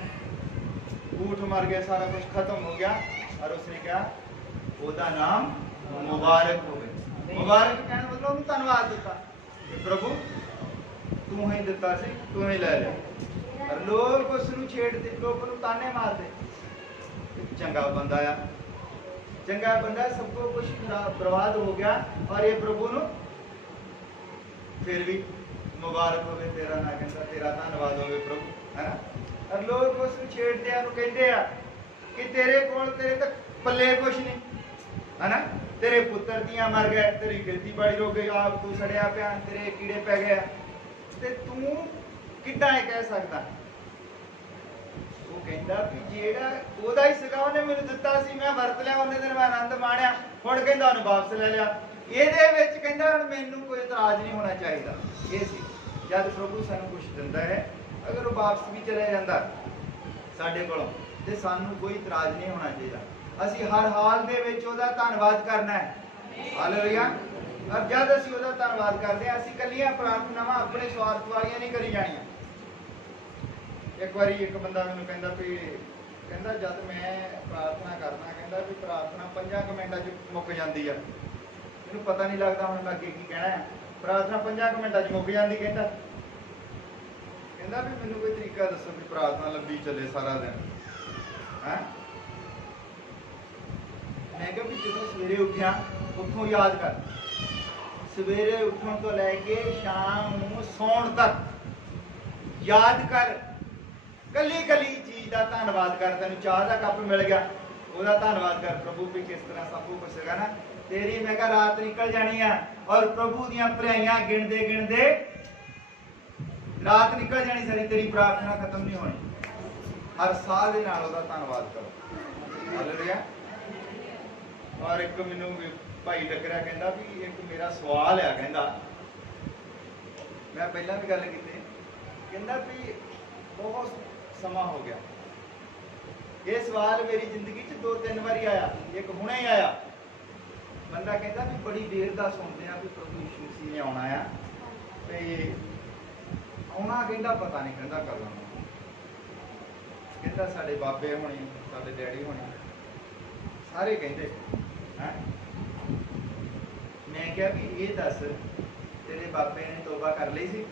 ਊਠ ਮਰ ਗਏ, ਸਾਰਾ ਕੁਝ ਖਤਮ ਹੋ ਗਿਆ। ਔਰ ਉਸਨੇ ਕਿਹਾ ਉਹਦਾ ਨਾਮ ਮੁਬਾਰਕ ਹੋਵੇ। ਮੁਬਾਰਕ ਕਹਿਣ ਮਤਲਬ ਉਹਨੂੰ ਧੰਨਵਾਦ ਦਿੱਤਾ ਕਿ ਪ੍ਰਭੂ ਤੂੰ ਹੀ ਦਿੱਤਾ ਸੀ, ਤੂੰ ਹੀ ਲੈ ਲਿਆ। ਔਰ ਲੋਕ ਉਸ ਨੂੰ ਛੇੜਦੇ, ਲੋਕ ਨੂੰ ਤਾਨੇ ਮਾਰਦੇ। ਚੰਗਾ ਬੰਦਾ ਆ, ਚੰਗਾ ਬੰਦਾ, ਸਭ ਕੁਝ ਬਰਬਾਦ ਹੋ ਗਿਆ ਔਰ ਇਹ ਪ੍ਰਭੂ ਨੂੰ ਫਿਰ ਵੀ ਮੁਬਾਰਕ ਹੋਵੇ ਤੇਰਾ ਨਾਂ, ਕਹਿੰਦਾ ਤੇਰਾ ਧੰਨਵਾਦ ਹੋਵੇ ਪ੍ਰਭੂ, ਹੈਨਾ। ਔਰ ਲੋਕ ਉਸ ਨੂੰ ਛੇੜਦੇ ਆ, ਨੂੰ ਕਹਿੰਦੇ ਆ ਕਿ ਤੇਰੇ ਕੋਲ, ਤੇਰੇ ਤੱਕ ਪੱਲੇ ਕੁਛ ਨਹੀਂ, ਹੈਨਾ। ਤੇਰੇ ਪੁੱਤਰ ਦੀਆਂ ਮਰ ਗਏ, ਤੇਰੀ ਖੇਤੀਬਾੜੀ ਰੁਕ ਗਈ, ਆਪ ਤੂੰ ਸੜਿਆ ਪਿਆ, ਤੇਰੇ ਕੀੜੇ ਪੈ ਗਏ, ਤੇ ਤੂੰ ਕਿੱਦਾਂ ਇਹ ਕਹਿ ਸਕਦਾ। ਉਹ ਕਹਿੰਦਾ ਵੀ ਜਿਹੜਾ ਉਹਦਾ ਹੀ ਸੀਗਾ, ਉਹਨੇ ਮੈਨੂੰ ਦਿੱਤਾ ਸੀ, ਮੈਂ ਵਰਤ ਲਿਆ, ਉਹਨੇ ਦਿਨ ਮੈਂ ਆਨੰਦ ਮਾਣਿਆ, ਹੁਣ ਕਹਿੰਦਾ ਉਹਨੂੰ ਵਾਪਸ ਲੈ ਲਿਆ। ਇਹਦੇ ਵਿੱਚ ਕਹਿੰਦਾ ਹੁਣ ਮੈਨੂੰ ਕੋਈ ਇਤਰਾਜ਼ ਨਹੀਂ ਹੋਣਾ ਚਾਹੀਦਾ। ਇਹ ਸੀ ਜਦ ਪ੍ਰਭੂ ਸਾਨੂੰ ਕੁਝ ਦਿੰਦਾ ਹੈ, ਅਗਰ ਉਹ ਵਾਪਸ ਵੀ ਚਲੇ ਜਾਂਦਾ ਸਾਡੇ ਕੋਲੋਂ, ਤੇ ਸਾਨੂੰ ਕੋਈ ਇਤਰਾਜ਼ ਨਹੀਂ ਹੋਣਾ ਚਾਹੀਦਾ। ਅਸੀਂ ਹਰ ਹਾਲ ਦੇ ਵਿੱਚ ਉਹਦਾ ਧੰਨਵਾਦ ਕਰਨਾ ਹੈ। ਹਾਲੇਲੂਇਆ। ਔਰ ਜਦ ਅਸੀਂ ਉਹਦਾ ਧੰਨਵਾਦ ਕਰਦੇ ਹਾਂ, ਅਸੀਂ ਕੱਲੀਆਂ ਪ੍ਰਾਰਥਨਾਵਾਂ ਆਪਣੇ ਸਵਾਰਥ ਵਾਲੀਆਂ ਨਹੀਂ ਕਰੀ ਜਾਣੀਆਂ। ਇੱਕ ਵਾਰੀ ਇੱਕ ਬੰਦਾ ਮੈਨੂੰ ਕਹਿੰਦਾ ਵੀ, ਕਹਿੰਦਾ ਜਦ ਮੈਂ ਪ੍ਰਾਰਥਨਾ ਕਰਦਾ, ਕਹਿੰਦਾ ਵੀ ਪ੍ਰਾਰਥਨਾ 5 ਮਿੰਟਾਂ 'ਚ ਮੁੱਕ ਜਾਂਦੀ ਆ, ਮੈਨੂੰ ਪਤਾ ਨਹੀਂ ਲੱਗਦਾ ਹੁਣ ਮੈਂ ਅੱਗੇ ਕੀ ਕਹਿਣਾ ਹੈ। ਪ੍ਰਾਰਥਨਾ 5 ਮਿੰਟਾਂ 'ਚ ਮੁੱਕ ਜਾਂਦੀ, ਕਹਿੰਦਾ ਵੀ ਮੈਨੂੰ ਕੋਈ ਤਰੀਕਾ ਦੱਸੋ ਵੀ ਪ੍ਰਾਰਥਨਾ ਲੰਬੀ ਚੱਲੇ ਸਾਰਾ ਦਿਨ, ਹੈ। ਮੈਂ ਕਿਹਾ ਵੀ ਜਦੋਂ ਸਵੇਰੇ ਉੱਠਿਆ ਉੱਥੋਂ ਯਾਦ ਕਰ, ਸਵੇਰੇ ਉੱਠਣ ਤੋਂ ਲੈ ਕੇ ਸ਼ਾਮ ਨੂੰ ਸੌਣ ਤੱਕ ਯਾਦ ਕਰ, ਕੱਲੀ ਕੱਲੀ ਚੀਜ਼ ਦਾ ਧੰਨਵਾਦ ਕਰ। ਤੈਨੂੰ ਚਾਹ ਦਾ ਕੱਪ ਮਿਲ ਗਿਆ, ਉਹਦਾ ਧੰਨਵਾਦ ਕਰ ਪ੍ਰਭੂ ਵੀ ਕਿਸ ਤਰ੍ਹਾਂ ਸਭ ਕੁਝ ਹੈਗਾ ਨਾ। ਤੇਰੀ ਮੈਂ ਕਿਹਾ ਰਾਤ ਨਿਕਲ ਜਾਣੀ ਆ ਔਰ ਪ੍ਰਭੂ ਦੀਆਂ ਭਲਾਈਆਂ ਗਿਣਦੇ ਗਿਣਦੇ ਰਾਤ ਨਿਕਲ ਜਾਣੀ ਸਾਰੀ, ਤੇਰੀ ਪ੍ਰਾਰਥਨਾ ਖਤਮ ਨਹੀਂ ਹੋਣੀ। ਹਰ ਸਾਹ ਦੇ ਨਾਲ ਉਹਦਾ ਧੰਨਵਾਦ ਕਰੋ। ਹਾਲੇਲੂਇਆ। ਔਰ ਇੱਕ ਮੈਨੂੰ ਭਾਈ ਟੱਕਰਿਆ, ਕਹਿੰਦਾ ਵੀ ਇੱਕ ਮੇਰਾ ਸਵਾਲ ਆ, ਕਹਿੰਦਾ ਮੈਂ ਪਹਿਲਾਂ ਵੀ ਗੱਲ ਕੀਤੀ, ਕਹਿੰਦਾ ਵੀ ਬਹੁਤ ਸਮਾਂ ਹੋ ਗਿਆ, ਇਹ ਸਵਾਲ ਮੇਰੀ ਜ਼ਿੰਦਗੀ 'ਚ 2-3 ਵਾਰੀ ਆਇਆ, ਇੱਕ ਹੁਣੇ ਹੀ ਆਇਆ। ਬੰਦਾ ਕਹਿੰਦਾ ਵੀ ਬੜੀ ਦੇਰ ਦਾ ਸੁਣਦੇ ਆ ਵੀ ਪ੍ਰਭੂ ਯਿਸੂ ਮਸੀਹ ਨੇ ਆਉਣਾ ਆ, ਤੇ ਆਉਣਾ ਕਹਿੰਦਾ ਪਤਾ ਨਹੀਂ, ਕਹਿੰਦਾ ਕਦੋਂ, ਕਹਿੰਦਾ ਸਾਡੇ ਬਾਬੇ ਹੋਣੇ, ਸਾਡੇ ਡੈਡੀ ਹੋਣੇ, ਸਾਰੇ ਕਹਿੰਦੇ ਹੈ। ਮੈਂ ਕਿਹਾ ਵੀ ਇਹ ਦੱਸ ਤੇਰੇ ਬਾਬੇ ਨੇ ਤੋਬਾ ਕਰ ਲਈ ਸੀ?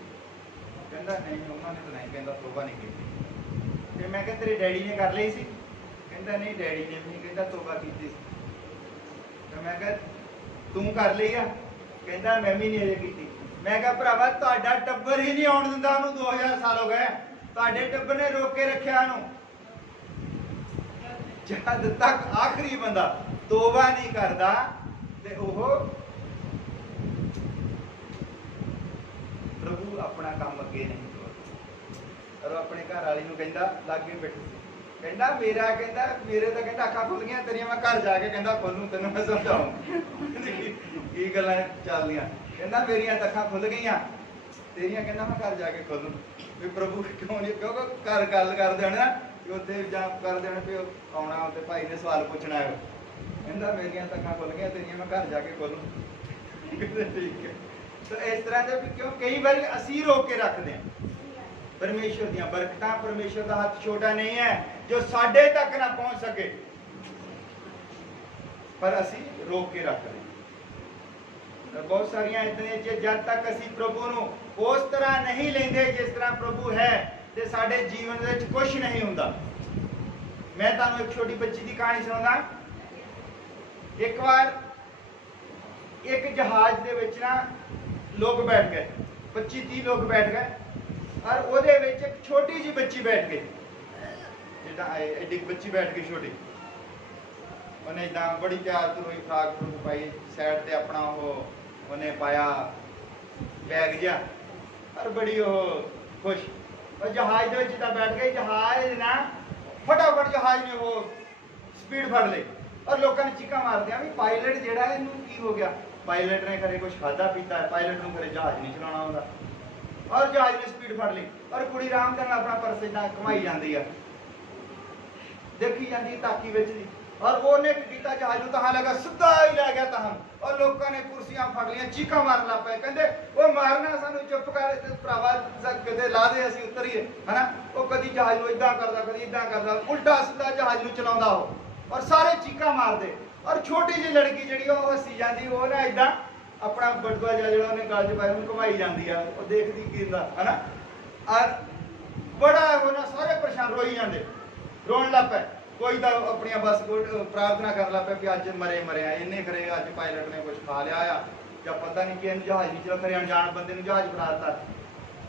ਕਹਿੰਦਾ ਨਹੀਂ, ਉਹਨਾਂ ਨੇ ਤਾਂ ਨਹੀਂ, ਕਹਿੰਦਾ ਤੋਬਾ ਨਹੀਂ ਕੀਤੀ। ਤੇ ਮੈਂ ਕਿਹਾ ਤੇਰੇ ਡੈਡੀ ਨੇ ਕਰ ਲਈ ਸੀ? ਕਹਿੰਦਾ ਨਹੀਂ, ਡੈਡੀ ਨੇ ਵੀ ਨਹੀਂ, ਕਹਿੰਦਾ ਤੋਬਾ ਕੀਤੀ ਸੀ। ਤੇ ਮੈਂ ਕਿਹਾ ਤੂੰ ਕਰ ਲਈ ਆ? ਕਹਿੰਦਾ ਮੈਂ ਵੀ ਨਹੀਂ ਅਜੇ ਕੀਤੀ। ਮੈਂ ਕਿਹਾ ਭਰਾਵਾ ਤੁਹਾਡਾ ਟੱਬਰ ਹੀ ਨਹੀਂ ਆਉਣ ਦਿੰਦਾ ਉਹਨੂੰ, 2000 ਸਾਲ ਹੋ ਗਏ, ਤੁਹਾਡੇ ਟੱਬਰ ਨੇ ਰੋਕ ਕੇ ਰੱਖਿਆ ਉਹਨੂੰ। ਜਦ ਤੱਕ ਆਖਰੀ ਬੰਦਾ ਤੋਬਾ ਨਹੀਂ ਕਰਦਾ ਤੇ ਉਹ ਪ੍ਰਭੂ ਆਪਣਾ ਕੰਮ ਅੱਗੇ ਨਹੀਂ ਤੋਰਦਾ। ਔਰ ਆਪਣੇ ਘਰ ਵਾਲੀ ਨੂੰ ਕਹਿੰਦਾ, ਲਾਗੇ ਬੈਠੀ ਸੀ, ਕਹਿੰਦਾ ਮੇਰਾ, ਕਹਿੰਦਾ ਮੇਰੇ ਤਾਂ ਕਹਿੰਦਾ ਅੱਖਾਂ ਖੁੱਲ ਗਈਆਂ ਤੇਰੀਆਂ, ਮੈਂ ਘਰ ਜਾ ਕੇ ਕਹਿੰਦਾ ਖੋਲੂ, ਤੈਨੂੰ ਮੈਂ ਸਮਝਾਉਂ ਕੀ ਗੱਲਾਂ ਚੱਲਦੀਆਂ। ਕਹਿੰਦਾ ਮੇਰੀਆਂ ਤਾਂ ਅੱਖਾਂ ਖੁੱਲ ਗਈਆਂ ਤੇਰੀਆਂ, ਕਹਿੰਦਾ ਮੈਂ ਘਰ ਜਾ ਕੇ ਖੋਲੂ। ਵੀ ਪ੍ਰਭੂ ਕਿਉਂ ਨਹੀਂ, ਕਿਉਂਕਿ ਘਰ ਗੱਲ ਕਰਦੇ ਹੋਣੇ ਨਾ ਕਿ ਉੱਥੇ ਜਾਂ ਕਰਦੇ ਹੋਣੇ ਵੀ ਆਉਣਾ, ਉੱਥੇ ਭਾਈ ਨੇ ਸਵਾਲ ਪੁੱਛਣਾ ਹੈ। ਕਹਿੰਦਾ ਮੇਰੀਆਂ ਤਾਂ ਅੱਖਾਂ ਖੁੱਲ ਗਈਆਂ ਤੇਰੀਆਂ, ਮੈਂ ਘਰ ਜਾ ਕੇ ਖੋਲੂ। ਠੀਕ ਹੈ। ਤਾਂ ਇਸ ਤਰ੍ਹਾਂ ਦੇ ਵੀ ਕਿਉਂ ਕਈ ਵਾਰੀ ਅਸੀਂ ਰੋਕ ਕੇ ਰੱਖਦੇ ਹਾਂ ਪਰਮੇਸ਼ਰ ਦੀਆਂ ਬਰਕਤਾਂ। ਪਰਮੇਸ਼ਰ ਦਾ ਹੱਥ ਛੋਟਾ ਨਹੀਂ ਹੈ ਜੋ ਸਾਡੇ ਤੱਕ ਨਾ ਪਹੁੰਚ ਸਕੇ, ਪਰ ਅਸੀਂ ਰੋਕ ਕੇ ਰੱਖਦੇ ਹਾਂ। बहुत सारिया इतने जब तक असी प्रभु नूं उस तरह नहीं लेंदे जिस तरह प्रभु है तो साडे जीवन विच कुछ नहीं हुंदा। मैं तुहानूं एक छोटी बच्ची की कहानी सुणाउंदा। एक बार एक जहाज दे विच ना लोग बैठ गए, 25-30 लोग बैठ गए और उहदे विच एक छोटी जी बच्ची बैठ गई, जिद्दां एडी बच्ची बैठ गई छोटी। उन्हें इदा बड़ी प्यार तुरी फ्राक फ्रूक पाई, सैड से अपना वो उन्हें पाया बैग जिहा और बड़ी वो खुश। और जहाज के जिदा बैठ गई, जहाज ना फटाफट जहाज ने वो स्पीड फड़ ली और लोगों ने चीका मार दिया भी पायलट जिहड़ा है इनू की हो गया, पायलट ने खरे कुछ खादा पीता है, पायलट को खरे जहाज नहीं चलाना आता। और जहाज ने स्पीड फड़ ली और कुड़ी आराम नाल अपना पर्स इदा घुमाई जाती है, देखी जाती है ताकी विच दी। और वो ने किया जहाज को तहां लगा सीधा ही लै गया तहां, और लोगों ने कुर्सियां फड़ लिया, चीका मारन लग पे, कहते वो मारना सानू चुप कर भरावा किते ला दे असीं उतरीए, है ना। वो कदी जहाज को इदां करदा, कदी इदां करदा, उल्टा सीधा जहाज को चलाउंदा हो और सारे चीका मारदे। और छोटी जी लड़की जिहड़ी वो हसी जाती, वो ना इदां अपना बटुआ जिहड़ा उहने गल च पाया उहनूं घुमाई जाती है, वो देखदी की हुंदा, है ना। और बड़ा वो ना सारे परेशान रोई जाते, रोन लग पे। कोई तो अपनी बस प्रार्थना कर ला पे कि अज मरे मरिया इन्हें खरे अज पायलट ने कुछ खा लिया या पता नहीं कि जहाज नहीं चला, खरे अनजान बंदे ने जहाज बनाता।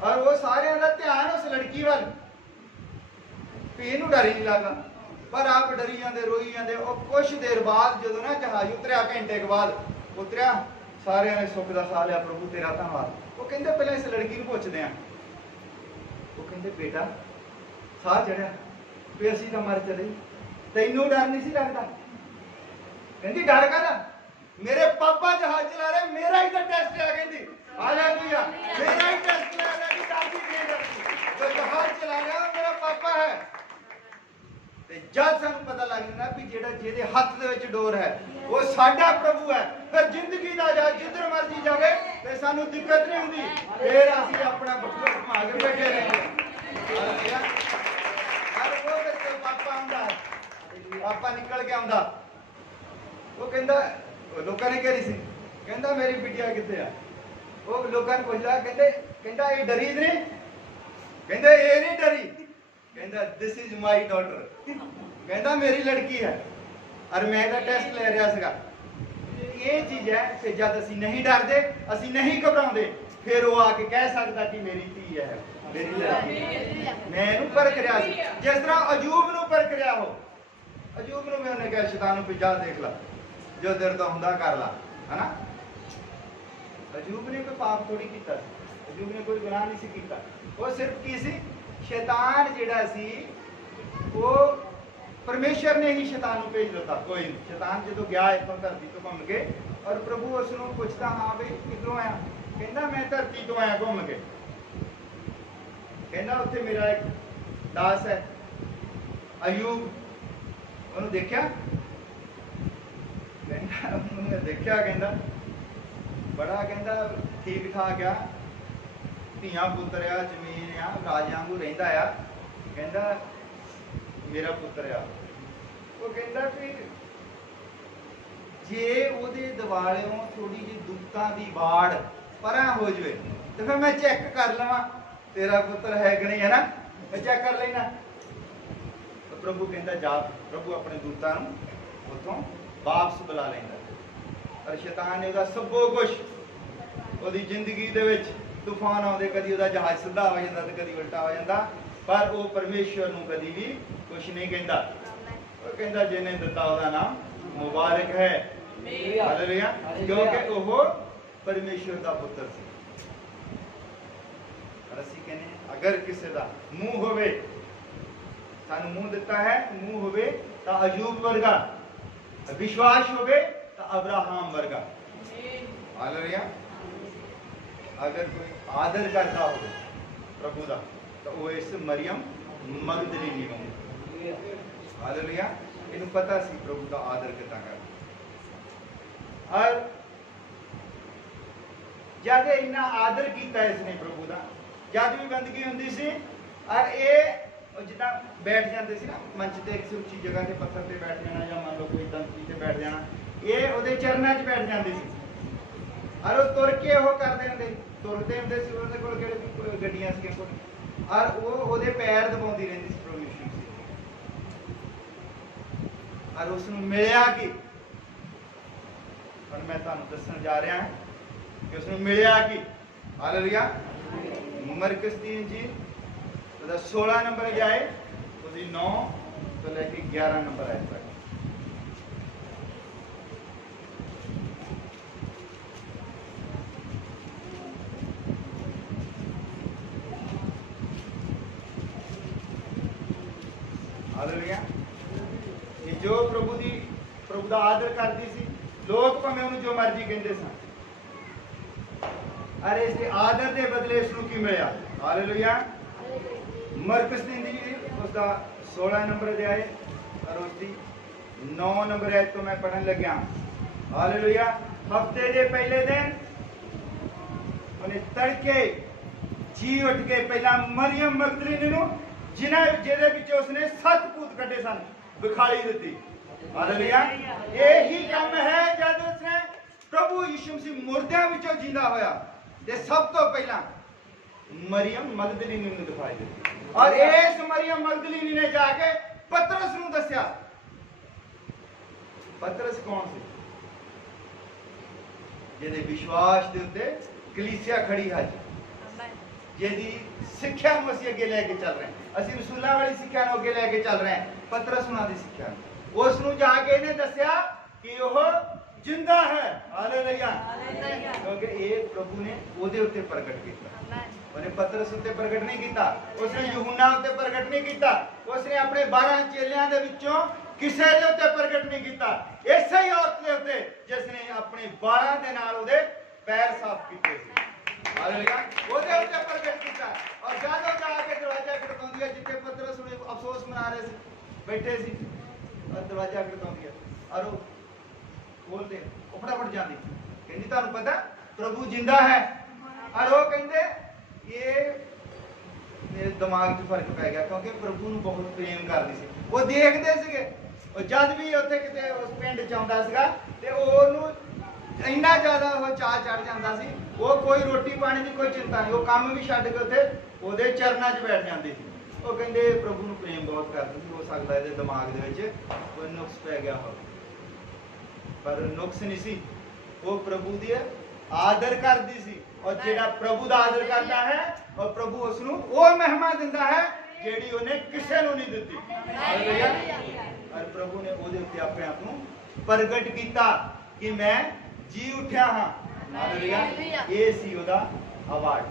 और वो सारे का ध्यान उस लड़की वाल भी इनू डर ही नहीं लगा, पर आप डरी जाते रोई जाते। और कुछ देर बाद जो ना जहाज उतरिया, घंटे के बाद उतरिया, सारे ने सुख का साह लिया, प्रभु तेरा धन्यवाद। वो कहते पहले इस लड़की को पूछते हैं, वो कहते बेटा साह चढ़िया भी असी तो मर चले, तेनू डर नहीं सी लगता? कहती डर का मेरे पापा जहाज चला रहे, मेरा ही तो टेस्ट है, कहती हालेलुया, मेरा ही टेस्ट है, मेरी दादी नहीं डरती, तो जहाज चला रहा मेरा पापा है। ते जब सानू पता लग जाना भी जेड़ा जेदे हथ दे विच डोर है वो साडा प्रभु है, फिर जिंदगी दा जा जिधर मर्जी जावे ते सानू दिक्कत नहीं हुंदी, फिर असीं अपना बटुआ घुमा के बैठे रहिंदे। हालेलुया। हर वो बच्चे पापा आंदा है, पापा निकल के आंदा, वो कहंदा लोकां ने कही सी, कहंदा मेरी बिटिया किथे है? वो लोकां ने पूछा, कहंदे कहंदा ये डरी नहीं? कहंदा ये नहीं डरी, कहंदा दिस इज माय डॉटर, कहंदा मेरी लड़की है और मैं ਇਹਦਾ ਟੈਸਟ ਲੈ ਰਿਹਾ ਸੀਗਾ। ਇਹ ਚੀਜ਼ ਹੈ ਕਿ ਜਦ ਅਸੀਂ ਨਹੀਂ ਡਰਦੇ, ਅਸੀਂ ਨਹੀਂ ਘਬਰਾਉਂਦੇ, ਫਿਰ ਉਹ ਆ ਕੇ ਕਹਿ ਸਕਦਾ ਕਿ ਮੇਰੀ ਧੀ ਹੈ, ਮੇਰੀ ਲੜਕੀ ਹੈ। ਮੈਂ ਇਹਨੂੰ ਪਰਖ ਰਿਹਾ ਸੀ, ਜਿਸ ਤਰ੍ਹਾਂ ਅਯੂਬ ਨੂੰ ਪਰਖ ਰਿਹਾ ਹੋ। अजूब ਨੂੰ ਉਹਨੇ ਕਿਹਾ ਸ਼ੈਤਾਨ ਨੂੰ ਵੀ ਜਾ ਦੇਖ ਲਾ, ਜੋ ਦਿਲ ਦਾ ਹੁੰਦਾ ਕਰ ਲਾ, ਹੈਨਾ। अजूब ने कोई पाप थोड़ी कीता, अजूब ने कोई गुनाह नहीं सी कीता, वो सिर्फ की सी शैतान जिहड़ा सी वो परमेश्वर ने ही शैतान को भेज दिता। कोई नहीं, शैतान जो गया इतों धरती तो घूम के और प्रभु उसनों पुछदा हाँ बई किधरों आया, कहंदा मैं धरती तो आया घूम के, कहंदा उत्थे मेरा एक दास है अयूब, उन्होंने देखा, कहंदा देखा, कहंदा बड़ा कहंदा ठीक ठाक आ, धियां पुत्र आ, जमीन आ, राजा वांगू रहिंदा आ, कहंदा मेरा पुत्र आ। वो कहंदा कि जे ओदे दिवालियों थोड़ी जी दुखतां दी बाड़ परां हो जाए तो फिर मैं चेक कर लवां तेरा पुत्र है कि नहीं, है ना, मैं चेक कर लेना। तो प्रभु कहंदा जा, प्रभु अपने दूतां नूं उत्थों वापस बुला लैंदा। और शैतान ने सबो कुछ ਉਹਦੀ ਜ਼ਿੰਦਗੀ ਦੇ ਵਿੱਚ ਤੂਫਾਨ ਆਉਂਦੇ, ਕਦੀ ਉਹਦਾ ਜਹਾਜ਼ ਸਿੱਧਾ ਹੋ ਜਾਂਦਾ ਤੇ ਕਦੀ ਉਲਟਾ ਹੋ ਜਾਂਦਾ, ਪਰ ਉਹ ਪਰਮੇਸ਼ਵਰ ਨੂੰ ਕਦੀ ਵੀ ਕੁਝ ਨਹੀਂ ਕਹਿੰਦਾ। ਉਹ ਕਹਿੰਦਾ ਜਿਹਨੇ ਦਿੱਤਾ ਉਹਦਾ ਨਾਮ ਮੁਬਾਰਕ ਹੈ, ਹਾਲੇਲੂਇਆ, ਕਿਉਂਕਿ ਉਹ ਪਰਮੇਸ਼ਵਰ ਦਾ ਪੁੱਤਰ ਸੀ। ਪਰ ਅਸੀਂ ਕਹਿੰਦੇ ਅਗਰ ਕਿਸੇ ਦਾ ਮੂੰਹ ਹੋਵੇ, ਸਾਨੂੰ ਮੂੰਹ ਦਿੱਤਾ ਹੈ, ਮੂੰਹ ਹੋਵੇ ਤਾਂ ਅਯੂਬ ਵਰਗਾ, विश्वास होवे तो अब्राहम वर्गा, हालेलुया। अगर कोई आदर करता हो प्रभु का तो वो इस मरियम मगदलीनी होंगे, हालेलुया। इन्हें पता सी प्रभु का आदर कितना कर, और जब इन्ना आदर किया इसने प्रभु का, जब भी बंदगी होंदी सी और ये जिदा बैठ जाते सी ना मंच ते किसी उच्ची जगह ते पत्थर ते बैठ जाना, या मान लो कोई दंती ते बैठ जाना, ये ਉਹਦੇ ਚਰਨਾਂ 'ਚ बैठ जाते सी। और वो तुर के वो करते होंगे, तुरते होंगे सी, उन्होंने कोल किहड़े गड्डियां सी कोल, और वो ओदे पैर दबाउंदी रहिंदी सी प्रभु यीशु मसीह, और उसनूं मिलिया कि, और मैं तुहानूं दस्सण जा रहा कि उसनूं मिलिया कि, हालेलुया। मरकुस दी इंजील ਉਹਦਾ 16 नंबर अध्याय उसकी 9 तो लेके 11 नंबर आए तक। हालेलुया। ये जो प्रभु दा आदर करती सी, लोग भावें उन्हें जो मर्जी कहते सन, अरे इस आदर के बदले इसनूं की मिलिया। हालेलुया। मरकुस दी इंजील उसका 16 नंबर अध्याय और उसकी 9 नंबर आयत तो मैं पढ़न लग्या। हालेलुया। हफ्ते के पहले दिन उन्हें तड़के जी उठ के पहला मरियम मगदलीनी नूं जिहदे विच उसने 7 भूत कड्ढे सन विखाली दित्ती। हालेलुया। यही काम है जब उसने प्रभु यीशु मसीह मुर्दियां विचों जिंदा होया ते सब तो पहला मरियम मगदलीनी नूं दिखाई दित्ती, और इस मरियम मगदलीनी ने जाके पतरस नूं दस्या। पतरस कौन सी? जिहदे विश्वास दे उत्ते कलीसिया खड़ी है, जिहदी सिक्ख्या नूं असीं अगे लैके चल रहे हैं, असीं रसूलां वाली सिक्ख्या नूं अगे लैके चल रहे हैं। पतरस उन्हां दी सिक्ख्या उस नूं जाके इहने दस्या कि ओह जिंदा है। हालेलुया। क्योंकि ये प्रभु ने ओहदे उत्ते प्रगट किया, उन्हें पतरस उत्ते प्रगट नहीं किया, उसने यूहन्ना उत्ते प्रगट नहीं किया, उसने अपने 12 चेलियां दे विचों किसे दे उत्ते प्रगट नहीं किया, इसे ही औरत दे उत्ते जिसने अपने 12 दे नाल ओहदे पैर साफ कीते सी। हालेलुया। ओहदे उत्ते प्रगट किया, और जादों जाके दरवाजा खड़काउंदी है जिथे पतरस हुणे अफसोस मना रहे सी, बैठे सी, और दरवाजा खड़काउंदी है और वो बोलते वो फटाफट जाती, कहती तुहानूं पता प्रभु जिंदा है, और वो कहते ये मेरे दिमाग 'ਚ फर्क पै गया, क्योंकि प्रभु नूं बहुत प्रेम करदी सी। वो देखदे सीगे, और जद भी उत्थे किते उस पिंड 'ਚ आउंदा सीगा ते ओहनूं इन्ना ज़्यादा वो चाह चढ़ जांदा सी, वो कोई रोटी पानी की कोई चिंता नहीं, वो काम भी छड्ड के उत्थे ओहदे चरनां 'ਚ बैठ जांदी सी। वो कहंदे प्रभु नूं प्रेम बहुत करदी सी, हो सकदा इहदे दिमाग दे विच कोई नुक्स पै गया हो, पर नुक्स नहीं सी, वो प्रभु दी आदर करदी सी, और जेड़ा प्रभु दा आदर करता है और प्रभु उसनूं वो महिमा दिंदा है जेड़ी उन्हें किसे नूं नहीं दित्ती। हालेलुया। और प्रभु ने ओहदे उत्ते अपने आप नूं प्रगट कीता कि मैं जी उठिया हां। हालेलुया। ये सी ओहदा अवार्ड।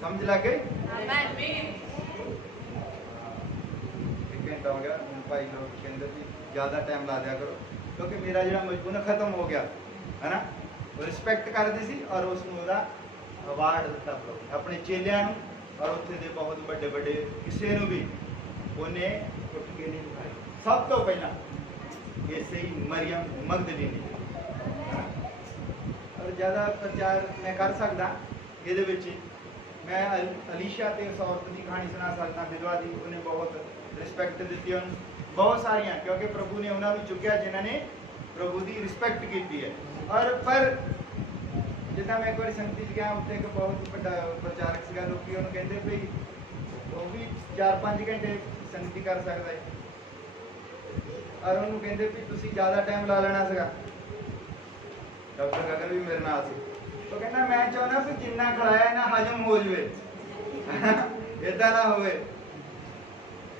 समझ लग गई? आमीन। एक घंटा हो गया, भाई लोग कहते थे ज्यादा टाइम ला दिया करो, क्योंकि मेरा जो मजबून खत्म हो गया है ना। वो रिस्पैक्ट करती सी और उसनूं ओहदा अवार्ड दिता प्रभु अपने चेलियां नूं, और उत्थे दे बहुत बड़े बड़े किसे नूं भी उन्हें उठ के नहीं दिखाया। सब तो पहला ये सही मरियम मगदलीनी, और ज़्यादा प्रचार मैं कर सकदा इहदे विच। मैं अलीशा ते उस औरत की कहानी सुना सकता, विधवा दी, उन्हें बहुत रिस्पैक्ट दी उन्हें बहुत सारिया, क्योंकि प्रभु ने उन्होंने चुकया जिन्होंने प्रभु की रिस्पैक्ट की है। और पर जिदा मैं एक बार संगति गया, उत्थे एक बहुत बड़ा प्रचारक सीगा, लोग उन्होंने कहते भाई वो भी 4-5 घंटे संगति कर सकता है, और उन्होंने कहते भी तुसीं ज़्यादा टाइम ला लेना सीगा। डॉक्टर गगन भी मेरे नाल सी, तो कहना मैं चाहना भी जिन्ना खड़ाया ना हजम हो जाए, इदा ना होवे,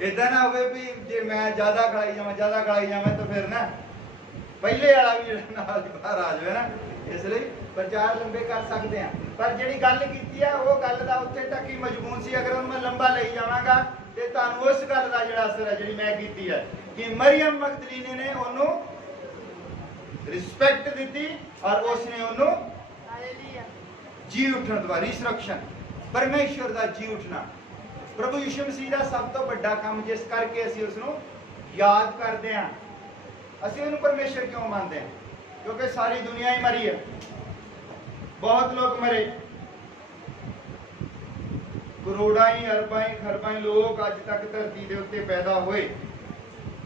इदा ना होवे भी जे मैं ज़्यादा खड़ाई जावां तो फिर ना पहले वाला भी नाल बाहर आ जाए ना। इसलिए प्रचार लंबे कर सकते हैं, पर जिहड़ी गल कीती है वो गल दा उत्थे तक ही मजबून सी। अगर मैं लंबा ले जावांगा ते तुहानूं उस गल दा जिहड़ा असर है जिहड़ी मैं कीती है कि मरियम मगदलीनी ने ओनू रिस्पैक्ट दी, और उसने ओनू जी उठण द्वारा रिसरक्शन, परमेश्वर का जी उठना, प्रभु यीशु मसीह का सब तो बड़ा काम, जिस करके असीं उसनूं याद करते हैं। असीं उहनूं परमेश्वर क्यों मानते हैं? क्योंकि सारी दुनिया ही मरी है, बहुत लोग मरे, करोड़ां ही अरबां ही खरबां ही लोग अज तक धरती के उत्ते पैदा हुए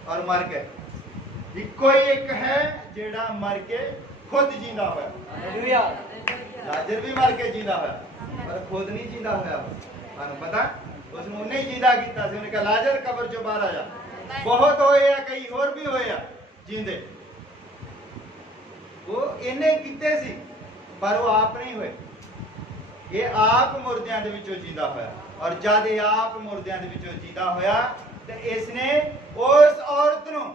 और मर गए। इको ही एक है जिहड़ा मर के खुद जींदा होया। हालेलुया। लाजर भी मर के जींदा होया पर खुद नहीं जींदा होया। थानू पता उसने उन्हें ही जींदा कीता सी। उन्हें कहा लाजर कब्र चों बाहर आ जा। बहुत होए आ, कई होर भी होए आ जींदे, वो इन्हें कीते सी पर वो आप नहीं होए। ये आप मुर्दियां दे विचों जींदा होया और जद ये आप मुर्दियां दे विचों जींदा होया ते इसने उस औरत नूं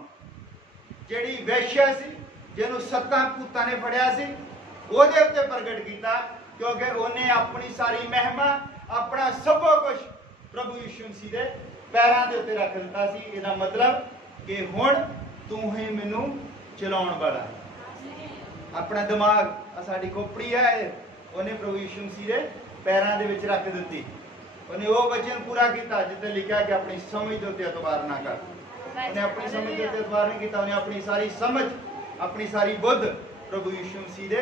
जिहड़ी वैश्या सी, जिहनूं 7 भूतां ने फड़िया सी, ਉਹਦੇ ਉੱਤੇ ਪ੍ਰਗਟ ਕੀਤਾ क्योंकि ਉਹਨੇ ਆਪਣੀ ਸਾਰੀ ਮਹਿਮਾ, ਆਪਣਾ ਸਭ ਕੁਝ ਪ੍ਰਭੂ ਯਿਸੂ ਮਸੀਹ ਦੇ ਪੈਰਾਂ ਦੇ ਉੱਤੇ ਰੱਖ ਦਿੱਤਾ ਸੀ। ਇਹਦਾ ਮਤਲਬ ਕਿ ਹੁਣ ਤੂੰ ਹੀ ਮੈਨੂੰ ਚਲਾਉਣ ਵਾਲਾ ਹੈ। ਆਪਣਾ ਦਿਮਾਗ ਸਾਡੀ ਖੋਪੜੀ ਹੈ, ਉਹਨੇ ਪ੍ਰਭੂ ਯਿਸੂ ਮਸੀਹ ਦੇ ਪੈਰਾਂ ਦੇ ਵਿੱਚ ਰੱਖ ਦਿੱਤੀ। ਉਹਨੇ ਉਹ ਵਚਨ ਪੂਰਾ ਕੀਤਾ ਜਿੱਥੇ ਲਿਖਿਆ ਕਿ ਆਪਣੀ ਸਮਝ ਦੇ ਉੱਤੇ ਇਤਬਾਰ ਨਾ ਕਰ। ਉਹਨੇ ਆਪਣੀ ਸਮਝ ਦੇ ਉੱਤੇ ਇਤਬਾਰ ਨਹੀਂ ਕੀਤਾ, ਉਹਨੇ ਆਪਣੀ ਸਾਰੀ ਸਮਝ, ਆਪਣੀ ਸਾਰੀ ਬੁੱਧ ਪ੍ਰਭੂ ਯਿਸੂ ਮਸੀਹ ਦੇ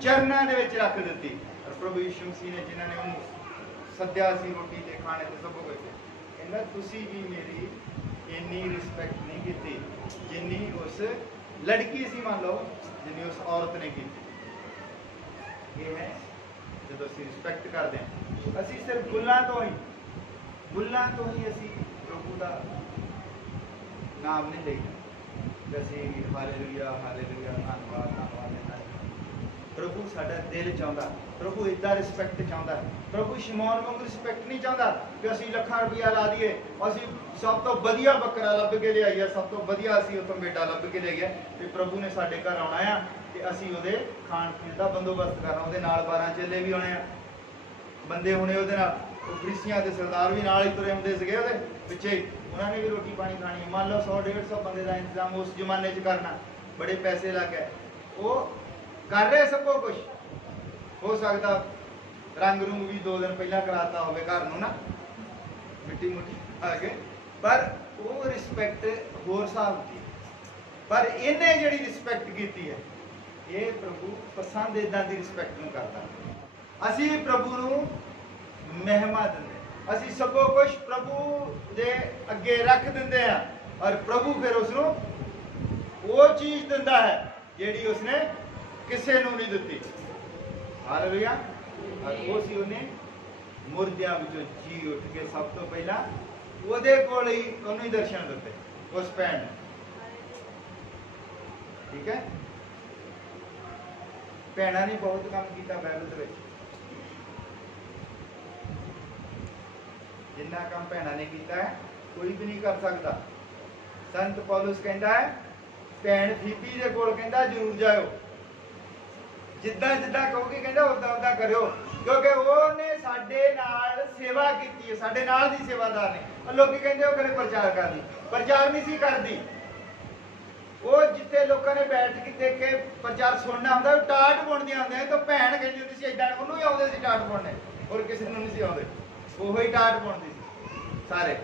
ਚਰਨਾਂ ਦੇ ਵਿੱਚ ਰੱਖ ਦਿੱਤੀ। ਔਰ ਪ੍ਰਭੂ ਯਿਸੂ ਮਸੀਹ ਨੇ ਜਿਨ੍ਹਾਂ ਨੇ ਉਹਨੂੰ ਸੱਦਿਆ ਸੀ ਰੋਟੀ ਤੇ ਖਾਣੇ ਤੇ ਸਭ ਕੁਝ, ਕਹਿੰਦਾ ਤੁਸੀਂ ਵੀ ਮੇਰੀ ਇੰਨੀ ਰਿਸਪੈਕਟ ਨਹੀਂ ਕੀਤੀ ਜਿੰਨੀ ਉਸ ਲੜਕੀ ਸੀ, ਮੰਨ ਲਓ ਜਿੰਨੀ ਉਸ ਔਰਤ ਨੇ ਕੀਤੀ। ਇਹ ਹੈ ਜਦੋਂ ਅਸੀਂ ਰਿਸਪੈਕਟ ਕਰਦੇ ਹਾਂ। ਅਸੀਂ ਸਿਰਫ ਬੁੱਲਾਂ ਤੋਂ ਹੀ ਅਸੀਂ ਪ੍ਰਭੂ ਦਾ ਨਾਮ ਨਹੀਂ ਲਈਦਾ। ਅਸੀਂ ਹਾਲੇਲੂਇਆ ਹਾਲੇਲੂਇਆ ਧੰਨਵਾਦ ਧੰਨਵਾਦ ਲੈਂਦਾ। ਪ੍ਰਭੂ ਸਾਡਾ ਦਿਲ ਚਾਹੁੰਦਾ, ਪ੍ਰਭੂ ਇਦਾਂ ਰਿਸਪੈਕਟ ਚਾਹੁੰਦਾ। ਪ੍ਰਭੂ ਸ਼ਿਮੋਨ ਵਾਂਗ ਰਿਸਪੈਕਟ ਨਹੀਂ ਚਾਹੁੰਦਾ ਕਿ ਅਸੀਂ ਲੱਖਾਂ ਰੁਪਇਆ ਲਾ ਦਈਏ, ਅਸੀਂ ਸਭ ਤੋਂ ਵਧੀਆ ਬੱਕਰਾ ਲੱਭ ਕੇ ਲਿਆਈਏ, ਸਭ ਤੋਂ ਵਧੀਆ ਅਸੀਂ ਉੱਥੋਂ ਬੇਟਾ ਲੱਭ ਕੇ ਲਿਆਈਏ ਤੇ ਪ੍ਰਭੂ ਨੇ ਸਾਡੇ ਘਰ ਆਉਣਾ ਆ ਤੇ ਅਸੀਂ ਉਹਦੇ ਖਾਣ ਪੀਣ ਦਾ ਬੰਦੋਬਸਤ ਕਰਨਾ। ਉਹਦੇ ਨਾਲ 12 ਚੇਲੇ ਵੀ ਆਉਣੇ ਆ, ਬੰਦੇ ਹੋਣੇ ਉਹਦੇ ਨਾਲ, ਉਹ ਫਰੀਸੀਆਂ ਦੇ ਸਰਦਾਰ ਵੀ ਨਾਲ ਹੀ ਤੁਰੇ ਹੁੰਦੇ ਸੀਗੇ ਉਹਦੇ ਪਿੱਛੇ, ਉਹਨਾਂ ਨੇ ਵੀ ਰੋਟੀ ਪਾਣੀ ਖਾਣੀ। ਮੰਨ ਲਓ 100-150 ਬੰਦੇ ਦਾ ਇੰਤਜ਼ਾਮ ਉਸ ਜ਼ਮਾਨੇ 'ਚ ਕਰਨਾ, ਬੜੇ ਪੈਸੇ ਲੱਗ ਗਏ। ਉਹ ਕਰ ਰਹੇ ਸਭ ਕੁਝ। ਹੋ ਸਕਦਾ ਰੰਗ ਰੂੰਗ ਵੀ 2 ਦਿਨ ਪਹਿਲਾਂ ਕਰਾਤਾ ਹੋਵੇ ਘਰ ਨੂੰ ਨਾ, ਮਿੱਟੀ ਮੁੱਟੀ ਆ ਕੇ, ਪਰ ਉਹ ਰਿਸਪੈਕਟ ਹੋਰ ਹਿਸਾਬ ਦੀ। ਪਰ ਇਹਨੇ ਜਿਹੜੀ ਰਿਸਪੈਕਟ ਕੀਤੀ ਹੈ, ਇਹ ਪ੍ਰਭੂ ਪਸੰਦ ਇਦਾਂ ਦੀ ਰਿਸਪੈਕਟ ਨੂੰ ਕਰਦਾ। ਅਸੀਂ ਪ੍ਰਭੂ ਨੂੰ ਮਹਿਮਾ ਦਿੰਦੇ, ਅਸੀਂ ਸਭ ਕੁਝ ਪ੍ਰਭੂ ਦੇ ਅੱਗੇ ਰੱਖ ਦਿੰਦੇ ਆ ਔਰ ਪ੍ਰਭੂ ਫਿਰ ਉਸ ਨੂੰ ਉਹ ਚੀਜ਼ ਦਿੰਦਾ ਹੈ ਜਿਹੜੀ ਉਸਨੇ ਕਿਸੇ ਨੂੰ ਨਹੀਂ ਦਿੱਤੀ। ਹਾਲੇਲੂਇਆ। ਉਹ ਸੀ ਉਹਨੇ ਮੁਰਦਿਆਂ ਵਿੱਚੋਂ ਜੀ ਉੱਠ ਕੇ ਸਭ ਤੋਂ ਪਹਿਲਾਂ ਉਹਦੇ ਕੋਲ ਹੀ ਉਹਨੂੰ ਹੀ ਦਰਸ਼ਨ ਦਿੱਤੇ, ਉਸ ਭੈਣ ਨੇ। ਠੀਕ ਹੈ, ਭੈਣਾਂ ਨੇ ਬਹੁਤ ਕੰਮ ਕੀਤਾ ਬਾਈਬਲ ਦੇ ਵਿੱਚ। ਜਿੰਨਾ ਕੰਮ ਭੈਣਾਂ ਨੇ ਕੀਤਾ ਹੈ ਕੋਈ ਵੀ ਨਹੀਂ ਕਰ ਸਕਦਾ। ਸੰਤ ਪੌਲਸ ਕਹਿੰਦਾ ਹੈ ਭੈਣ ਫੀਬੀ ਦੇ ਕੋਲ ਕਹਿੰਦਾ ਜ਼ਰੂਰ ਜਾਇਓ, ਜਿੱਦਾਂ ਜਿੱਦਾਂ ਕਹੋਗੇ ਕਹਿੰਦਾ ਉਦਾਂ ਉਦਾਂ ਕਰਿਓ, ਕਿਉਂਕਿ ਉਹਨੇ ਸਾਡੇ ਨਾਲ ਸੇਵਾ ਕੀਤੀ ਹੈ, ਸਾਡੇ ਨਾਲ ਦੀ ਸੇਵਾਦਾਰ ਨੇ। ਲੋਕੀ ਕਹਿੰਦੇ ਉਹ ਕਦੇ ਪ੍ਰਚਾਰ ਕਰਦੀ, ਪ੍ਰਚਾਰ ਨਹੀਂ ਸੀ ਕਰਦੀ। ਉਹ ਜਿੱਥੇ ਲੋਕਾਂ ਨੇ ਬੈਠ ਕੇ ਦੇਖ ਕੇ ਪ੍ਰਚਾਰ ਸੁਣਨਾ ਹੁੰਦਾ, ਉਹ ਟਾਟ ਬੁਣਦੀਆਂ ਹੁੰਦੀਆਂ ਤਾਂ ਭੈਣ ਕਹਿੰਦੀ ਹੁੰਦੀ ਸੀ ਏਦਾਂ, ਉਹਨੂੰ ਹੀ ਆਉਂਦੇ ਸੀ ਟਾਟ ਬੁਣਨੇ, ਹੋਰ ਕਿਸੇ ਨੂੰ ਨਹੀਂ ਸੀ ਆਉਂਦੇ। ਉਹੋ ਹੀ ਟਾਟ ਬੁਣਦੀ ਸੀ, ਸਾਰੇ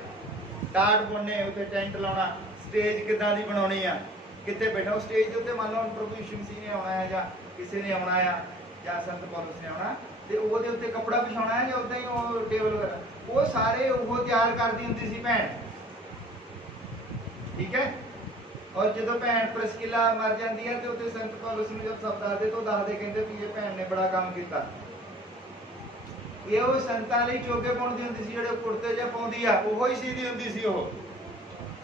ਟਾਟ ਬੁਣਨੇ, ਉੱਥੇ ਟੈਂਟ ਲਾਉਣਾ, ਸਟੇਜ ਕਿੱਦਾਂ ਦੀ ਬਣਾਉਣੀ ਆ, ਕਿੱਥੇ ਬੈਠਾ। ਉਹ ਸਟੇਜ ਦੇ ਉੱਤੇ ਮੰਨ ਲਓ ਪ੍ਰਭੂ ਯਿਸੂ ਮਸੀਹ ਨੇ ਆਉਣਾ ਹੈ ਜਾਂ ਕਿਸੇ ਨੇ ਆਉਣਾ ਆ ਜਾਂ ਸੰਤ ਪੌਲਸ ਨੇ ਆਉਣਾ ਤੇ ਉਹਦੇ ਉੱਤੇ ਕੱਪੜਾ ਵਿਛਾਉਣਾ ਹੈ ਜਾਂ ਉਦਾਂ ਹੀ ਉਹ ਟੇਬਲ ਵਗੈਰਾ, ਉਹ ਸਾਰੇ ਉਹ ਤਿਆਰ ਕਰਦੀ ਹੁੰਦੀ ਸੀ ਭੈਣ। ਠੀਕ ਹੈ। ਔਰ ਜਦੋਂ ਭੈਣ ਪ੍ਰਿਸਕਿਲਾ ਮਰ ਜਾਂਦੀ ਹੈ ਤੇ ਉੱਥੇ ਸੰਤ ਪੌਲਸ ਨੂੰ ਜਦ ਸਭ ਦੱਸਦੇ ਤਾਂ ਦੱਸਦੇ ਕਹਿੰਦੇ ਵੀ ਇਹ ਭੈਣ ਨੇ ਬੜਾ ਕੰਮ ਕੀਤਾ। ਇਹ ਉਹ ਸੰਤਾਂ ਲਈ ਚੋਗੇ ਪਾਉਂਦੀ ਹੁੰਦੀ ਸੀ, ਜਿਹੜੇ ਕੁੜਤੇ ਜਿਹਾ ਪਾਉਂਦੀ ਆ ਉਹੋ ਹੀ ਸੀਦੀ ਹੁੰਦੀ ਸੀ ਉਹ।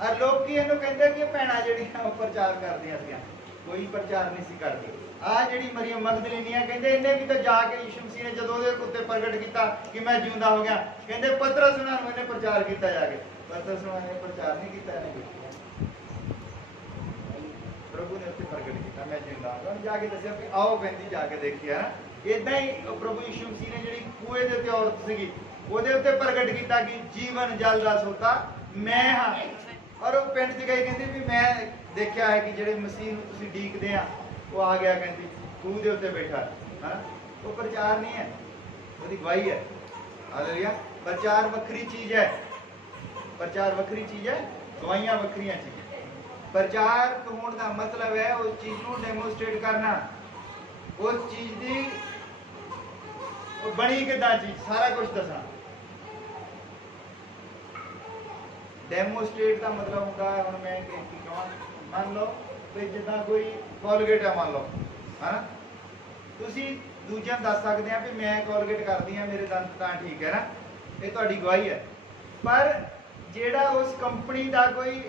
ਔਰ ਲੋਕੀ ਇਹਨੂੰ ਕਹਿੰਦੇ ਕਿ ਭੈਣਾਂ ਜਿਹੜੀਆਂ ਉਹ ਪ੍ਰਚਾਰ ਕਰਦੀਆਂ ਸੀਆਂ, ਕੋਈ ਪ੍ਰਚਾਰ ਨਹੀਂ ਸੀ ਕਰਦੀ। ਆ ਜਿਹੜੀ ਮਰੀਮ ਮਗਦਲੀਨੀ ਆ, ਕਹਿੰਦੇ ਇਹਨੇ ਵੀ ਤਾਂ ਜਾ ਕੇ ਯਿਸੂ ਮਸੀਹ ਨੇ ਜਦੋਂ ਉਹਦੇ ਉੱਤੇ ਪ੍ਰਗਟ ਕੀਤਾ ਕਿ ਮੈਂ ਜਿਉਂਦਾ ਹੋ ਗਿਆ, ਕਹਿੰਦੇ ਪਤਰਸ ਉਹਨਾਂ ਨੂੰ ਇਹਨੇ ਪ੍ਰਚਾਰ ਕੀਤਾ ਜਾ ਕੇ। ਪਤਰਸ ਉਹਨਾਂ ਨੇ ਪ੍ਰਚਾਰ ਨਹੀਂ ਕੀਤਾ, ਇਹਨੇ ਪ੍ਰਭੂ ਨੇ ਉੱਤੇ ਪ੍ਰਗਟ ਕੀਤਾ ਮੈਂ ਜਿਉਂਦਾ ਹਾਂ। ਜਾ ਕੇ ਦੱਸਿਆ ਕਿ ਆਓ ਕਹਿੰਦੀ ਜਾ ਕੇ ਦੇਖਿਆ ਨਾ। ਇਦਾਂ ਹੀ ਪ੍ਰਭੂ ਯਿਸੂ ਮਸੀਹ ਨੇ ਜਿਹੜੀ ਕੂਏ ਦੇ ਉੱਤੇ ਔਰਤ ਸੀਗੀ ਉਹਦੇ ਉੱਤੇ ਪ੍ਰਗਟ ਕੀਤਾ ਕਿ ਜੀਵਨ ਜਲ ਦਾ ਸੋਤਾ ਮੈਂ ਹਾਂ। ਔਰ ਉਹ ਪਿੰਡ 'ਚ ਗਈ, ਕਹਿੰਦੀ ਵੀ ਮੈਂ ਦੇਖਿਆ ਹੈ ਕਿ ਜਿਹੜੇ ਮਸੀਹ ਨੂੰ ਤੁਸੀਂ ਡੀਕਦੇ ਆ ਉਹ ਆ ਗਿਆ, ਕਹਿੰਦੀ ਖੂਹ ਦੇ ਉੱਤੇ ਬੈਠਾ ਹੈ। ਉਹ ਪ੍ਰਚਾਰ ਨਹੀਂ ਹੈ, ਉਹਦੀ ਗਵਾਹੀ ਹੈ। ਹਾਲੇਲੂਇਆ। ਪ੍ਰਚਾਰ ਵੱਖਰੀ ਚੀਜ਼ ਹੈ, ਪ੍ਰਚਾਰ ਵੱਖਰੀ ਚੀਜ਼ ਹੈ, ਗਵਾਹੀਆਂ ਵੱਖਰੀਆਂ ਚੀਜ਼ਾਂ। ਪ੍ਰਚਾਰ ਹੋਣ ਦਾ ਮਤਲਬ ਹੈ ਉਸ ਚੀਜ਼ ਨੂੰ ਡੈਮੋਸਟ੍ਰੇਟ ਕਰਨਾ, ਉਸ ਚੀਜ਼ ਦੀ ਉਹ ਬਣੀ ਕਿੱਦਾਂ ਚੀਜ਼ ਸਾਰਾ ਕੁਝ ਦੱਸਣਾ। ਡੈਮੋਸਟ੍ਰੇਟ ਦਾ ਮਤਲਬ ਹੁੰਦਾ ਹੈ, ਹੁਣ ਮੈਂ ਕੀ ਕਹਾਂ, ਮੰਨ ਲਓ ਵੀ ਜਿੱਦਾਂ ਕੋਈ ਕੋਲਗੇਟ ਹੈ, ਮੰਨ ਲਓ है ना। ਤੁਸੀਂ ਦੂਜਿਆਂ ਨੂੰ ਦੱਸ ਸਕਦੇ ਆ ਵੀ ਮੈਂ ਕੋਲਗੇਟ ਕਰਦੀ ਆ ਮੇਰੇ ਦੰਦ ਤਾਂ ਠੀਕ ਹੈ ਨਾ, ਇਹ ਤੁਹਾਡੀ ਗਵਾਹੀ ਹੈ। ਪਰ ਜਿਹੜਾ ਉਸ ਕੰਪਨੀ ਦਾ ਕੋਈ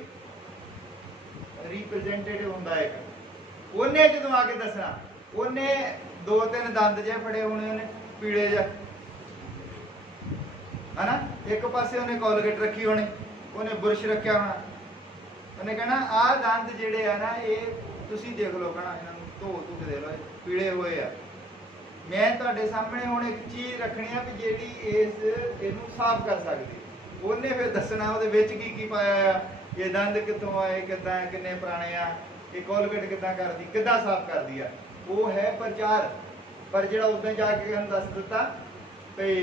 ਰਿਪਰੈਜ਼ੈਂਟੇਟਿਵ ਹੁੰਦਾ ਹੈ, ਉਹਨੇ ਜਦੋਂ ਆ ਕੇ ਦੱਸਣਾ, ਉਹਨੇ 2-3 ਦੰਦ ਜੇ ਫੜੇ ਹੋਣੇ, ਉਹਨੇ ਪੀਲੇ ਜਿਹਾ है ना, एक पासे उन्हें कोलगेट रखी होनी, उन्हें बुरश रखा होना, उन्हें कहना आ दंद जेड़े है ना ये तुसी देख लो, कहना इन्होंने धो धू के देख लो पीले हुए आ। मैं तुहाडे सामने हुण एक चीज़ रखनी है भी जेड़ी इस इनू साफ कर सकती, उन्हें फिर दसना उहदे विच की पाया है, ये दंद कितों आए, किदां किन्ने पुराने आ, ये कोलगेट किदां करदी, किदां साफ करदी है, वो है प्रचार। पर जिहड़ा उदां जाके उन्हें दस दिता भई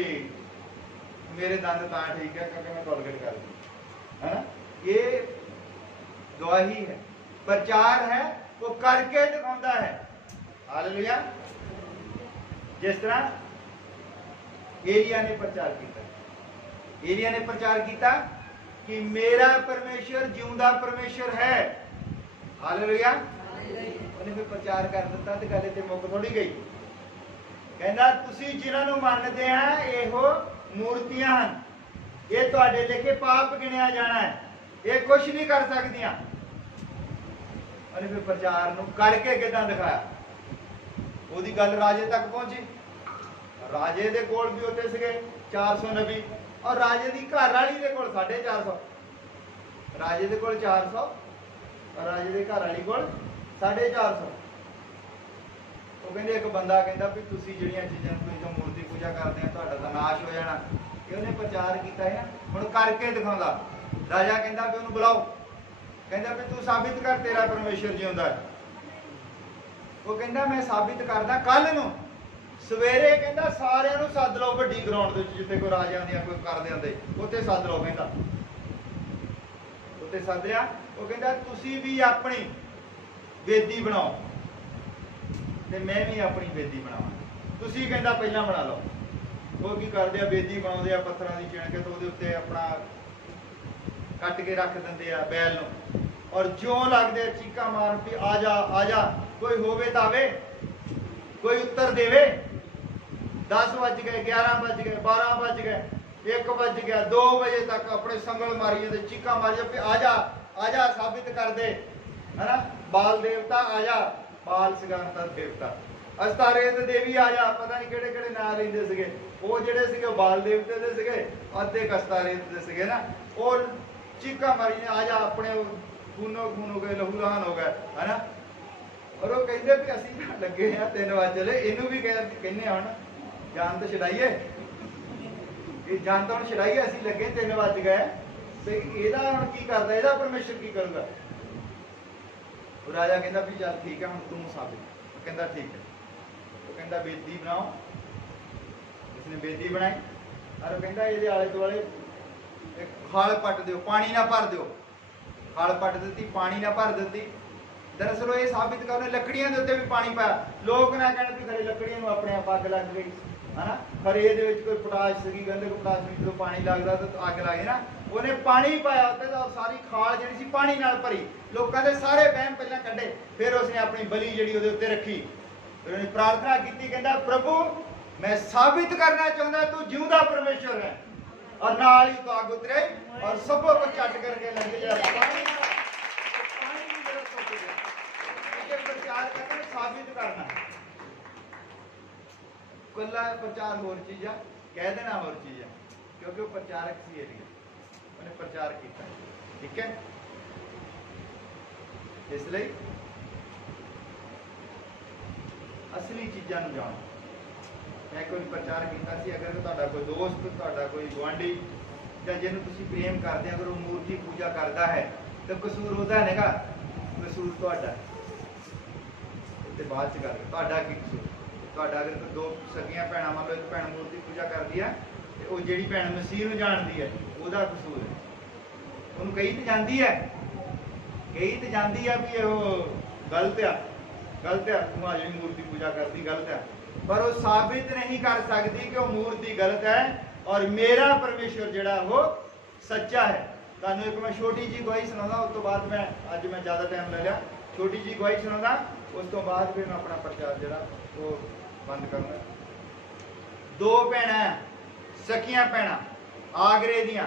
मेरे दंद तां ठीक है क्योंकि मैं कोलगेट कर दी, है ना, ये गवाही है, प्रचार है, वो करके दिखाता है। हालेलुया। जिस तरह एलिया ने प्रचार किया, एलिया ने प्रचार किया कि मेरा परमेश्वर जिंदा परमेश्वर है। हालेलुया। उन्हें फिर प्रचार कर दिता तो गल इत्थे मुक थोड़ी गई। कहना तुसी जिन्हां नूं मनदे आ इहो मूर्तियां हैं, ये तुहाडे लेखे पाप गिणिया जाना है, ये कुछ नहीं कर सकदियां। फिर प्रचार नूं करके किदां दिखाया, ओदी गल राजे तक पहुंची। राजे दे कोल भी उत्थे सीगे 400 नबी, और राजे दी घरवाली दे कोल 450। राजे दे कोल 400 और राजे दे घरवाली कोल 450। ਉਹ ਕਹਿੰਦੇ ਇੱਕ ਬੰਦਾ ਕਹਿੰਦਾ ਵੀ ਤੁਸੀਂ ਜਿਹੜੀਆਂ ਚੀਜ਼ਾਂ ਤੁਸੀਂ ਜੋ ਮੂਰਤੀ ਪੂਜਾ ਕਰਦੇ ਆ ਤੁਹਾਡਾ ਤਾਂ ਨਾਸ਼ ਹੋ ਜਾਣਾ। ਇਹ ਉਹਨੇ ਪ੍ਰਚਾਰ ਕੀਤਾ ਹੈ ਨਾ, ਹੁਣ ਕਰਕੇ ਦਿਖਾਉਂਦਾ। ਰਾਜਾ ਕਹਿੰਦਾ ਵੀ ਉਹਨੂੰ ਬੁਲਾਓ, ਕਹਿੰਦਾ ਵੀ ਤੂੰ ਸਾਬਿਤ ਕਰ ਤੇਰਾ ਪਰਮੇਸ਼ਰ ਜਿਉਂਦਾ ਹੈ। ਉਹ ਕਹਿੰਦਾ ਮੈਂ ਸਾਬਿਤ ਕਰਦਾ ਕੱਲ ਨੂੰ ਸਵੇਰੇ। ਕਹਿੰਦਾ ਸਾਰਿਆਂ ਨੂੰ ਸੱਦ ਲਓ ਵੱਡੀ ਗਰਾਊਂਡ ਦੇ ਵਿੱਚ ਜਿੱਥੇ ਕੋਈ ਰਾਜਿਆਂ ਦੀਆਂ ਕੋਈ ਕਰਦੇ ਹੁੰਦੇ, ਉੱਥੇ ਸੱਦ ਲਓ। ਕਹਿੰਦਾ ਉੱਥੇ ਸੱਦ ਲਿਆ। ਉਹ ਕਹਿੰਦਾ ਤੁਸੀਂ ਵੀ ਆਪਣੀ ਬੇਦੀ ਬਣਾਓ ਤੇ मैं भी अपनी बेदी बनावा, तुसी कहता पहला बना लो। वो की करते हैं बेदी बनाते हैं पत्थरों की चिण के, तो वो उत्ते अपना कट के रख देंगे आ बैल नूं, और ज्यों लगते चीका मार भी आ जा आ जा, कोई होवे तो आवे, कोई उत्तर देवे। 10 बज गए, 11 बज गए, 12 बज गए, 1 बज गया, 2 बजे तक अपने संगल मारी जाते, चीका मारी जाते, आ जा साबित कर दे, है ना, बाल देवता आ जा, बाल सिगांता देवता, अस्तारेत देवी आ जा, पता नहीं किहड़े किहड़े नाम लैंदे सीगे। वो जिहड़े सीगे बाल देवते दे सीगे, अद्धे अस्तारेत दे सीगे ना, और चीका मारी ने आ जा, अपने खूनो खून हो गए, लहू लहान हो गए, है ना। और वो कहते भी असीं लगे हैं 3 बजे चले, इनू भी कहने हुण जान तो छड़ाइए, ये जान तो हुण छड़ाइए, असीं लगे 3 बज गए, ते इहदा हुण की करदा, इहदा परमेश्वर की करूगा। राजा कहता भी चल ठीक है, हम तू साबित। कहता ठीक है। वो कहता बेदी बनाओ। इसने बेदी बनाई, और कहता ये आले दुआले एक खाल पट दो, पानी ना भर दो। खाल पट दी, पानी ना भर दी। दरअसल ये साबित करने लकड़ियां के उत्ते भी पानी पाया। लोग ना कहना भी खरे लकड़ियां नूं अपने आप अग लग गई, है ना, खरे ये कोई पोटाश सी, कहते कोई पोटाश में जो पानी लगता तो अग लग ना, उन्हें पानी पाया उत्ते तो सारी खाल जिहड़ी सी पानी नाल भरी। लोगों के सारे वहम पहले कड्ढे, फिर उसने अपनी बलि जिहड़ी उहदे उत्ते रखी, फिर उन्हें प्रार्थना की, कहता प्रभु मैं साबित करना चाहता तू जिंदा परमेश्वर है। और नाल ही तो अग उतरे और सबों को चट करके लग गया, प्रचार करना, साबित करना। कला प्रचार होर चीज है, कह देना होर चीज है, क्योंकि वो प्रचारक सी एलिया, उन्हें प्रचार किया। ठीक है, इसलिए असली चीज़ों को जानो। मैं कोई प्रचार किया सी, अगर तुहाडा कोई दोस्त, तुहाडा कोई गुआढ़ी या जिन्होंने तुसीं प्रेम करते, अगर वो मूर्ति पूजा करता है तो कसूर होता है, कसूर तुहाडा ते बाद च गल, तुहाडा की कसूर। तुहाडा अगर कोई 2 सगियां भैणां, मान लो एक भैण मूर्ति पूजा करती है, तो वो जिहड़ी भैण मसीह नूं जानदी है, ਉਹਦਾ कसूर है। ਉਹਨੂੰ कही तो जाती है, कही तो जाती है भी वो गलत आ, गलत है, तू आज भी मूर्ति पूजा करती गलत है, पर वो साबित नहीं कर सकती कि वो मूर्ति गलत है और मेरा परमेश्वर जिहड़ा वो सच्चा है। तुहानूं एक मैं छोटी जी गवाही सुणाउंदा, उस तो बाद मैं अज मैं ज़्यादा टाइम ले लिया। छोटी जी गवाही सुनाऊंगा, उस तो बाद फिर मैं अपना प्रचार जरा वो बंद करूंगा। दो भैणां सखियां भैणां आगरे दियां,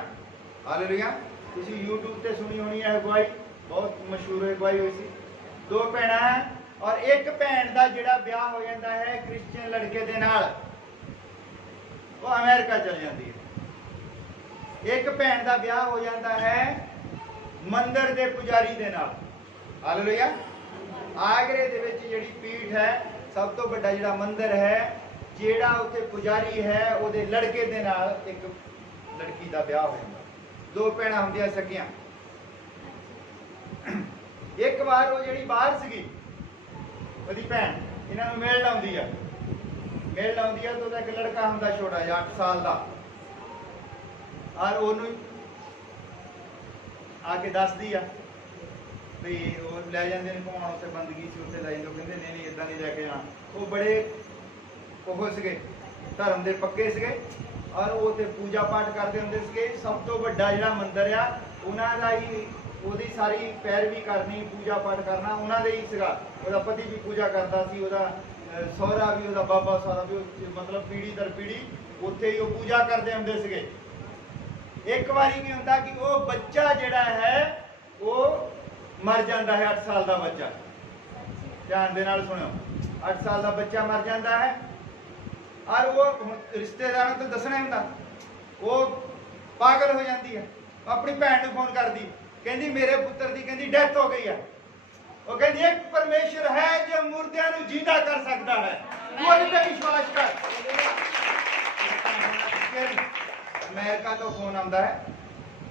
हालेलुया, तुसीं यूट्यूब ते सुनी होनी है गवाही, बहुत मशहूर गवाही हुई सी। दो भैणां है और एक भैन का जिहड़ा ब्याह हो जाता है क्रिश्चियन लड़के दे नाल, वो अमेरिका चल जाती है। एक भैन का ब्याह हो जाता है मंदिर के पुजारी दे नाल, हालेलुया। आगरे दे विच जिहड़ी पीठ है, सब तो बड़ा जिहड़ा मंदिर है, जिहड़ा उत्थे पुजारी है, उहदे लड़के दे नाल एक लड़की का ब्याह हो जाता। दो भैणां हुंदियां सकियां। एक बार वो जिहड़ी बाहर सीगी ਉਹਦੀ ਭੈਣ ਇਹਨਾਂ ਨੂੰ ਮੇਲ ਲਾਉਂਦੀ ਆ, ਮੇਲ ਲਾਉਂਦੀ ਆ ਤਾਂ ਉਹਦਾ ਇੱਕ ਲੜਕਾ ਹੁੰਦਾ ਛੋਟਾ ਜਿਹਾ 8 ਸਾਲ ਦਾ, ਔਰ ਉਹਨੂੰ ਆ ਕੇ ਦੱਸਦੀ ਆ ਵੀ ਉਹ ਲੈ ਜਾਂਦੇ ਨੇ ਘੁਮਾਉਣ, ਉੱਥੇ ਬੰਦਗੀ ਸੀ, ਉੱਥੇ ਲੈ ਜਾਂਦੇ। ਕਹਿੰਦੇ ਨਹੀਂ ਨਹੀਂ ਇਦਾਂ ਨਹੀਂ ਲੈ ਕੇ ਜਾਣਾ। ਉਹ ਬੜੇ ਉਹ ਸੀਗੇ, ਧਰਮ ਦੇ ਪੱਕੇ ਸੀਗੇ, ਔਰ ਉਹ ਤੇ ਪੂਜਾ ਪਾਠ ਕਰਦੇ ਹੁੰਦੇ ਸੀਗੇ। ਸਭ ਤੋਂ ਵੱਡਾ ਜਿਹੜਾ ਮੰਦਿਰ ਆ ਉਹਨਾਂ ਦਾ ਹੀ, ਉਹਦੀ ਸਾਰੀ ਪੈਰਵੀ ਕਰਨੀ, ਪੂਜਾ ਪਾਠ ਕਰਨਾ ਉਹਨਾਂ ਦੇ ਹੀ ਸੀਗਾ। ਉਹਦਾ ਪਤੀ ਵੀ ਪੂਜਾ ਕਰਦਾ ਸੀ, ਉਹਦਾ ਸਹੁਰਾ ਵੀ, ਉਹਦਾ ਬਾਬਾ ਸਹੁਰਾ ਵੀ, ਮਤਲਬ ਪੀੜੀ ਦਰ ਪੀੜੀ ਉੱਥੇ ਹੀ ਉਹ ਪੂਜਾ ਕਰਦੇ ਹੁੰਦੇ ਸੀਗੇ। ਇੱਕ ਵਾਰੀ ਕੀ ਹੁੰਦਾ ਕਿ ਉਹ ਬੱਚਾ ਜਿਹੜਾ ਹੈ ਉਹ ਮਰ ਜਾਂਦਾ ਹੈ, 8 ਸਾਲ ਦਾ ਬੱਚਾ। ਧਿਆਨ ਦੇ ਨਾਲ ਸੁਣਿਓ, 8 ਸਾਲ ਦਾ ਬੱਚਾ ਮਰ ਜਾਂਦਾ ਹੈ, ਔਰ ਉਹ ਰਿਸ਼ਤੇਦਾਰਾਂ ਤੋਂ ਦੱਸਣਾ ਹੁੰਦਾ। ਉਹ ਪਾਗਲ ਹੋ ਜਾਂਦੀ ਹੈ, ਆਪਣੀ ਭੈਣ ਨੂੰ ਫੋਨ ਕਰਦੀ, ਕਹਿੰਦੀ ਮੇਰੇ ਪੁੱਤਰ ਦੀ ਕਹਿੰਦੀ ਡੈਥ ਹੋ ਗਈ ਹੈ। ਉਹ ਕਹਿੰਦੀ ਇੱਕ ਪਰਮੇਸ਼ਰ ਹੈ ਜੋ ਮੁਰਦਿਆਂ ਨੂੰ ਜਿੰਦਾ ਕਰ ਸਕਦਾ ਹੈ, ਤੂੰ ਉਹਦੇ ਤੇ ਵਿਸ਼ਵਾਸ ਕਰ। ਅਮਰੀਕਾ ਤੋਂ ਫੋਨ ਆਉਂਦਾ ਹੈ,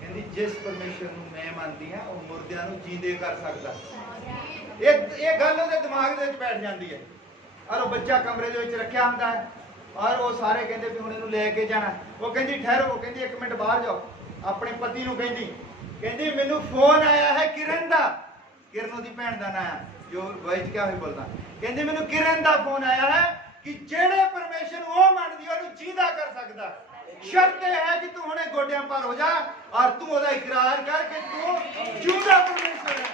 ਕਹਿੰਦੀ ਜਿਸ ਪਰਮੇਸ਼ਰ ਨੂੰ ਮੈਂ ਮੰਨਦੀ ਹਾਂ ਉਹ ਮੁਰਦਿਆਂ ਨੂੰ ਜਿੰਦੇ ਕਰ ਸਕਦਾ। ਇਹ ਗੱਲ ਉਹਦੇ ਦਿਮਾਗ ਦੇ ਵਿੱਚ ਬੈਠ ਜਾਂਦੀ ਹੈ। ਔਰ ਉਹ ਬੱਚਾ ਕਮਰੇ ਦੇ ਵਿੱਚ ਰੱਖਿਆ ਹੁੰਦਾ ਹੈ, ਔਰ ਉਹ ਸਾਰੇ ਕਹਿੰਦੇ ਵੀ ਹੁਣ ਇਹਨੂੰ ਲੈ ਕੇ ਜਾਣਾ। ਉਹ ਕਹਿੰਦੀ ਠਹਿਰੋ, ਉਹ ਕਹਿੰਦੀ 1 ਮਿੰਟ ਬਾਹਰ ਜਾਓ। ਆਪਣੇ ਪਤੀ ਨੂੰ ਕਹਿੰਦੀ ਮੈਨੂੰ ਫੋਨ ਆਇਆ ਹੈ ਕਿਰਨ ਦਾ, ਕਿਰਨ ਉਹਦੀ ਭੈਣ ਦਾ ਨਾਂ ਹੈ ਜੋ ਵਾਈਜ ਕਿਹਾ ਹੋਈ ਬੋਲਦਾ। ਕਹਿੰਦੀ ਮੈਨੂੰ ਕਿਰਨ ਦਾ ਫੋਨ ਆਇਆ ਹੈ ਕਿ ਜਿਹੜੇ ਪਰਮੇਸ਼ਰ ਨੂੰ ਉਹ ਮੰਨਦੀ ਉਹਨੂੰ ਜਿੰਦਾ ਕਰ ਸਕਦਾ। ਸ਼ਰਤ ਇਹ ਹੈ ਕਿ ਤੂੰ ਹੁਣੇ ਗੋਡਿਆਂ ਪਰ ਹੋ ਜਾ ਔਰ ਤੂੰ ਉਹਦਾ ਇਕਰਾਰ ਕਰ ਕਿ ਤੂੰ ਜਿਉਂਦਾ ਪਰਮੇਸ਼ਰ ਹੈ।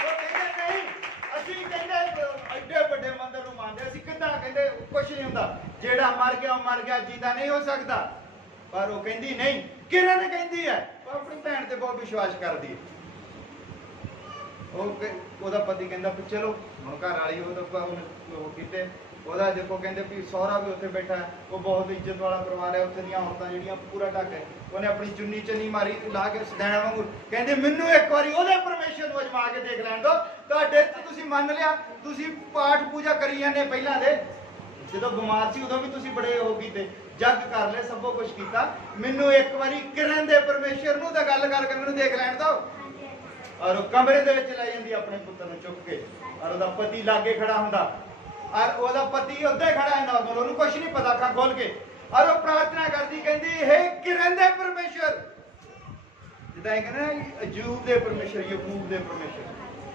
ਉਹ ਕਹਿੰਦੇ ਨਹੀਂ, ਅਸੀਂ ਕਹਿੰਦੇ ਐਡੇ ਵੱਡੇ ਮੰਦਰ ਨੂੰ ਮੰਨਦੇ, ਅਸੀਂ ਕਿੱਦਾਂ, ਕਹਿੰਦੇ ਕੁਛ ਨਹੀਂ ਹੁੰਦਾ, ਜਿਹੜਾ ਮਰ ਗਿਆ ਉਹ ਮਰ ਗਿਆ, ਜਿੰਦਾ ਨਹੀਂ ਹੋ ਸਕਦਾ। ਪਰ ਉਹ ਕਹਿੰਦੀ ਨਹੀਂ, ਕਿਰਨ ਕਹਿੰਦੀ ਹੈ, ਉਹ ਆਪਣੀ ਭੈਣ ਤੇ ਬਹੁਤ ਵਿਸ਼ਵਾਸ ਕਰਦੀ ਹੈ। ਉਹਦਾ ਪਤੀ ਕਹਿੰਦਾ ਵੀ ਚਲੋ ਹੁਣ ਘਰ ਵਾਲੀ ਉਹ ਕੀਤੇ ਉਹਦਾ ਦੇਖੋ, ਕਹਿੰਦੇ ਵੀ ਸਹੁਰਾ ਵੀ ਉੱਥੇ ਬੈਠਾ ਹੈ, ਉਹ ਬਹੁਤ ਇੱਜ਼ਤ ਵਾਲਾ ਪਰਿਵਾਰ ਹੈ, ਉੱਥੇ ਦੀਆਂ ਔਰਤਾਂ ਜਿਹੜੀਆਂ ਪੂਰਾ ਢੱਕ ਹੈ। ਉਹਨੇ ਆਪਣੀ ਚੁੰਨੀ ਚੰਨੀ ਮਾਰੀ ਲਾ ਕੇ ਸਦੈਣਾ ਵਾਂਗੂ, ਕਹਿੰਦੇ ਮੈਨੂੰ ਇੱਕ ਵਾਰੀ ਉਹਦੇ ਪਰਮੇਸ਼ਰ ਨੂੰ ਅਜਮਾ ਕੇ ਦੇਖ ਲੈਣ ਦਿਓ। ਤੁਹਾਡੇ ਤੇ ਤੁਸੀਂ ਮੰਨ ਲਿਆ, ਤੁਸੀਂ ਪਾਠ ਪੂਜਾ ਕਰੀ ਜਾਂਦੇ ਪਹਿਲਾਂ ਦੇ, ਜਦੋਂ ਬਿਮਾਰ ਸੀ ਉਦੋਂ ਵੀ ਤੁਸੀਂ ਬੜੇ ਉਹ ਕੀਤੇ, ਜੱਗ ਕਰ ਲਏ, ਸਭੋ ਕੁਝ ਕੀਤਾ। ਮੈਨੂੰ ਇੱਕ ਵਾਰੀ ਕਿਰਨ ਦੇ ਪਰਮੇਸ਼ਰ ਨੂੰ ਤਾਂ ਗੱਲ ਕਰਕੇ ਮੈਨੂੰ ਦੇਖ ਲੈਣ ਦਿਓ। ਔਰ ਉਹ ਕਮਰੇ ਦੇ ਵਿੱਚ ਲੈ ਜਾਂਦੀ ਆਪਣੇ ਪੁੱਤਰ ਨੂੰ ਚੁੱਕ ਕੇ, ਔਰ ਉਹਦਾ ਪਤੀ ਲਾਗੇ ਖੜਾ ਹੁੰਦਾ, ਔਰ ਉਹਦਾ ਪਤੀ ਉੱਧੇ ਖੜਾ ਹੈ ਨਾਰਮਲ, ਉਹਨੂੰ ਕੁਝ ਨਹੀਂ ਪਤਾ, ਅੱਖਾਂ ਖੋਲ ਕੇ, ਔਰ ਉਹ ਪ੍ਰਾਰਥਨਾ ਕਰਦੀ, ਕਹਿੰਦੀ ਹੇ ਕਿਰਨ ਦੇ ਪਰਮੇਸ਼ਰ, ਜਿੱਦਾਂ ਇਹ ਕਹਿੰਦੇ ਅਯੂਬ ਦੇ ਪਰਮੇਸ਼ਰ, ਯਕੂਬ ਦੇ ਪਰਮੇਸ਼ਰ,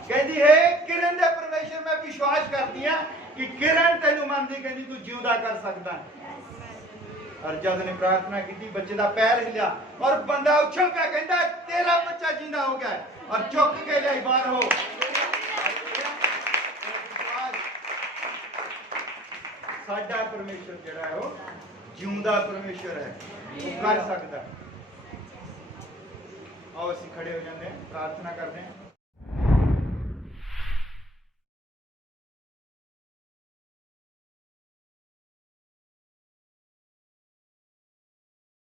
ਕਹਿੰਦੀ ਹੇ ਕਿਰਨ ਦੇ ਪਰਮੇਸ਼ਰ, ਮੈਂ ਵਿਸ਼ਵਾਸ ਕਰਦੀ ਹਾਂ ਕਿ ਕਿਰਨ ਤੈਨੂੰ ਮੰਨਦੀ, ਕਹਿੰਦੀ ਤੂੰ ਜਿਉਂਦਾ ਕਰ ਸਕਦਾ। ਔਰ ਜਦ ਨੇ ਪ੍ਰਾਰਥਨਾ ਕੀਤੀ, ਬੱਚੇ ਦਾ ਪੈਰ ਹਿਲਿਆ ਔਰ ਬੰਦਾ ਉਛਲ ਪਿਆ, ਕਹਿੰਦਾ ਤੇਰਾ ਬੱਚਾ ਜਿੰਦਾ ਹੋ ਗਿਆ, ਔਰ ਚੁੱਕ ਕੇ ਲਿਆਈ ਬਾਹਰ ਹੋ। ਸਾਡਾ ਪਰਮੇਸ਼ਰ ਜਿਹੜਾ ਹੈ ਉਹ ਜਿਉਂਦਾ ਪਰਮੇਸ਼ਰ ਹੈ, ਉਹ ਕਰ ਸਕਦਾ। ਆਓ ਅਸੀਂ ਖੜੇ ਹੋ ਜਾਂਦੇ ਹਾਂ, ਪ੍ਰਾਰਥਨਾ ਕਰਦੇ ਹਾਂ।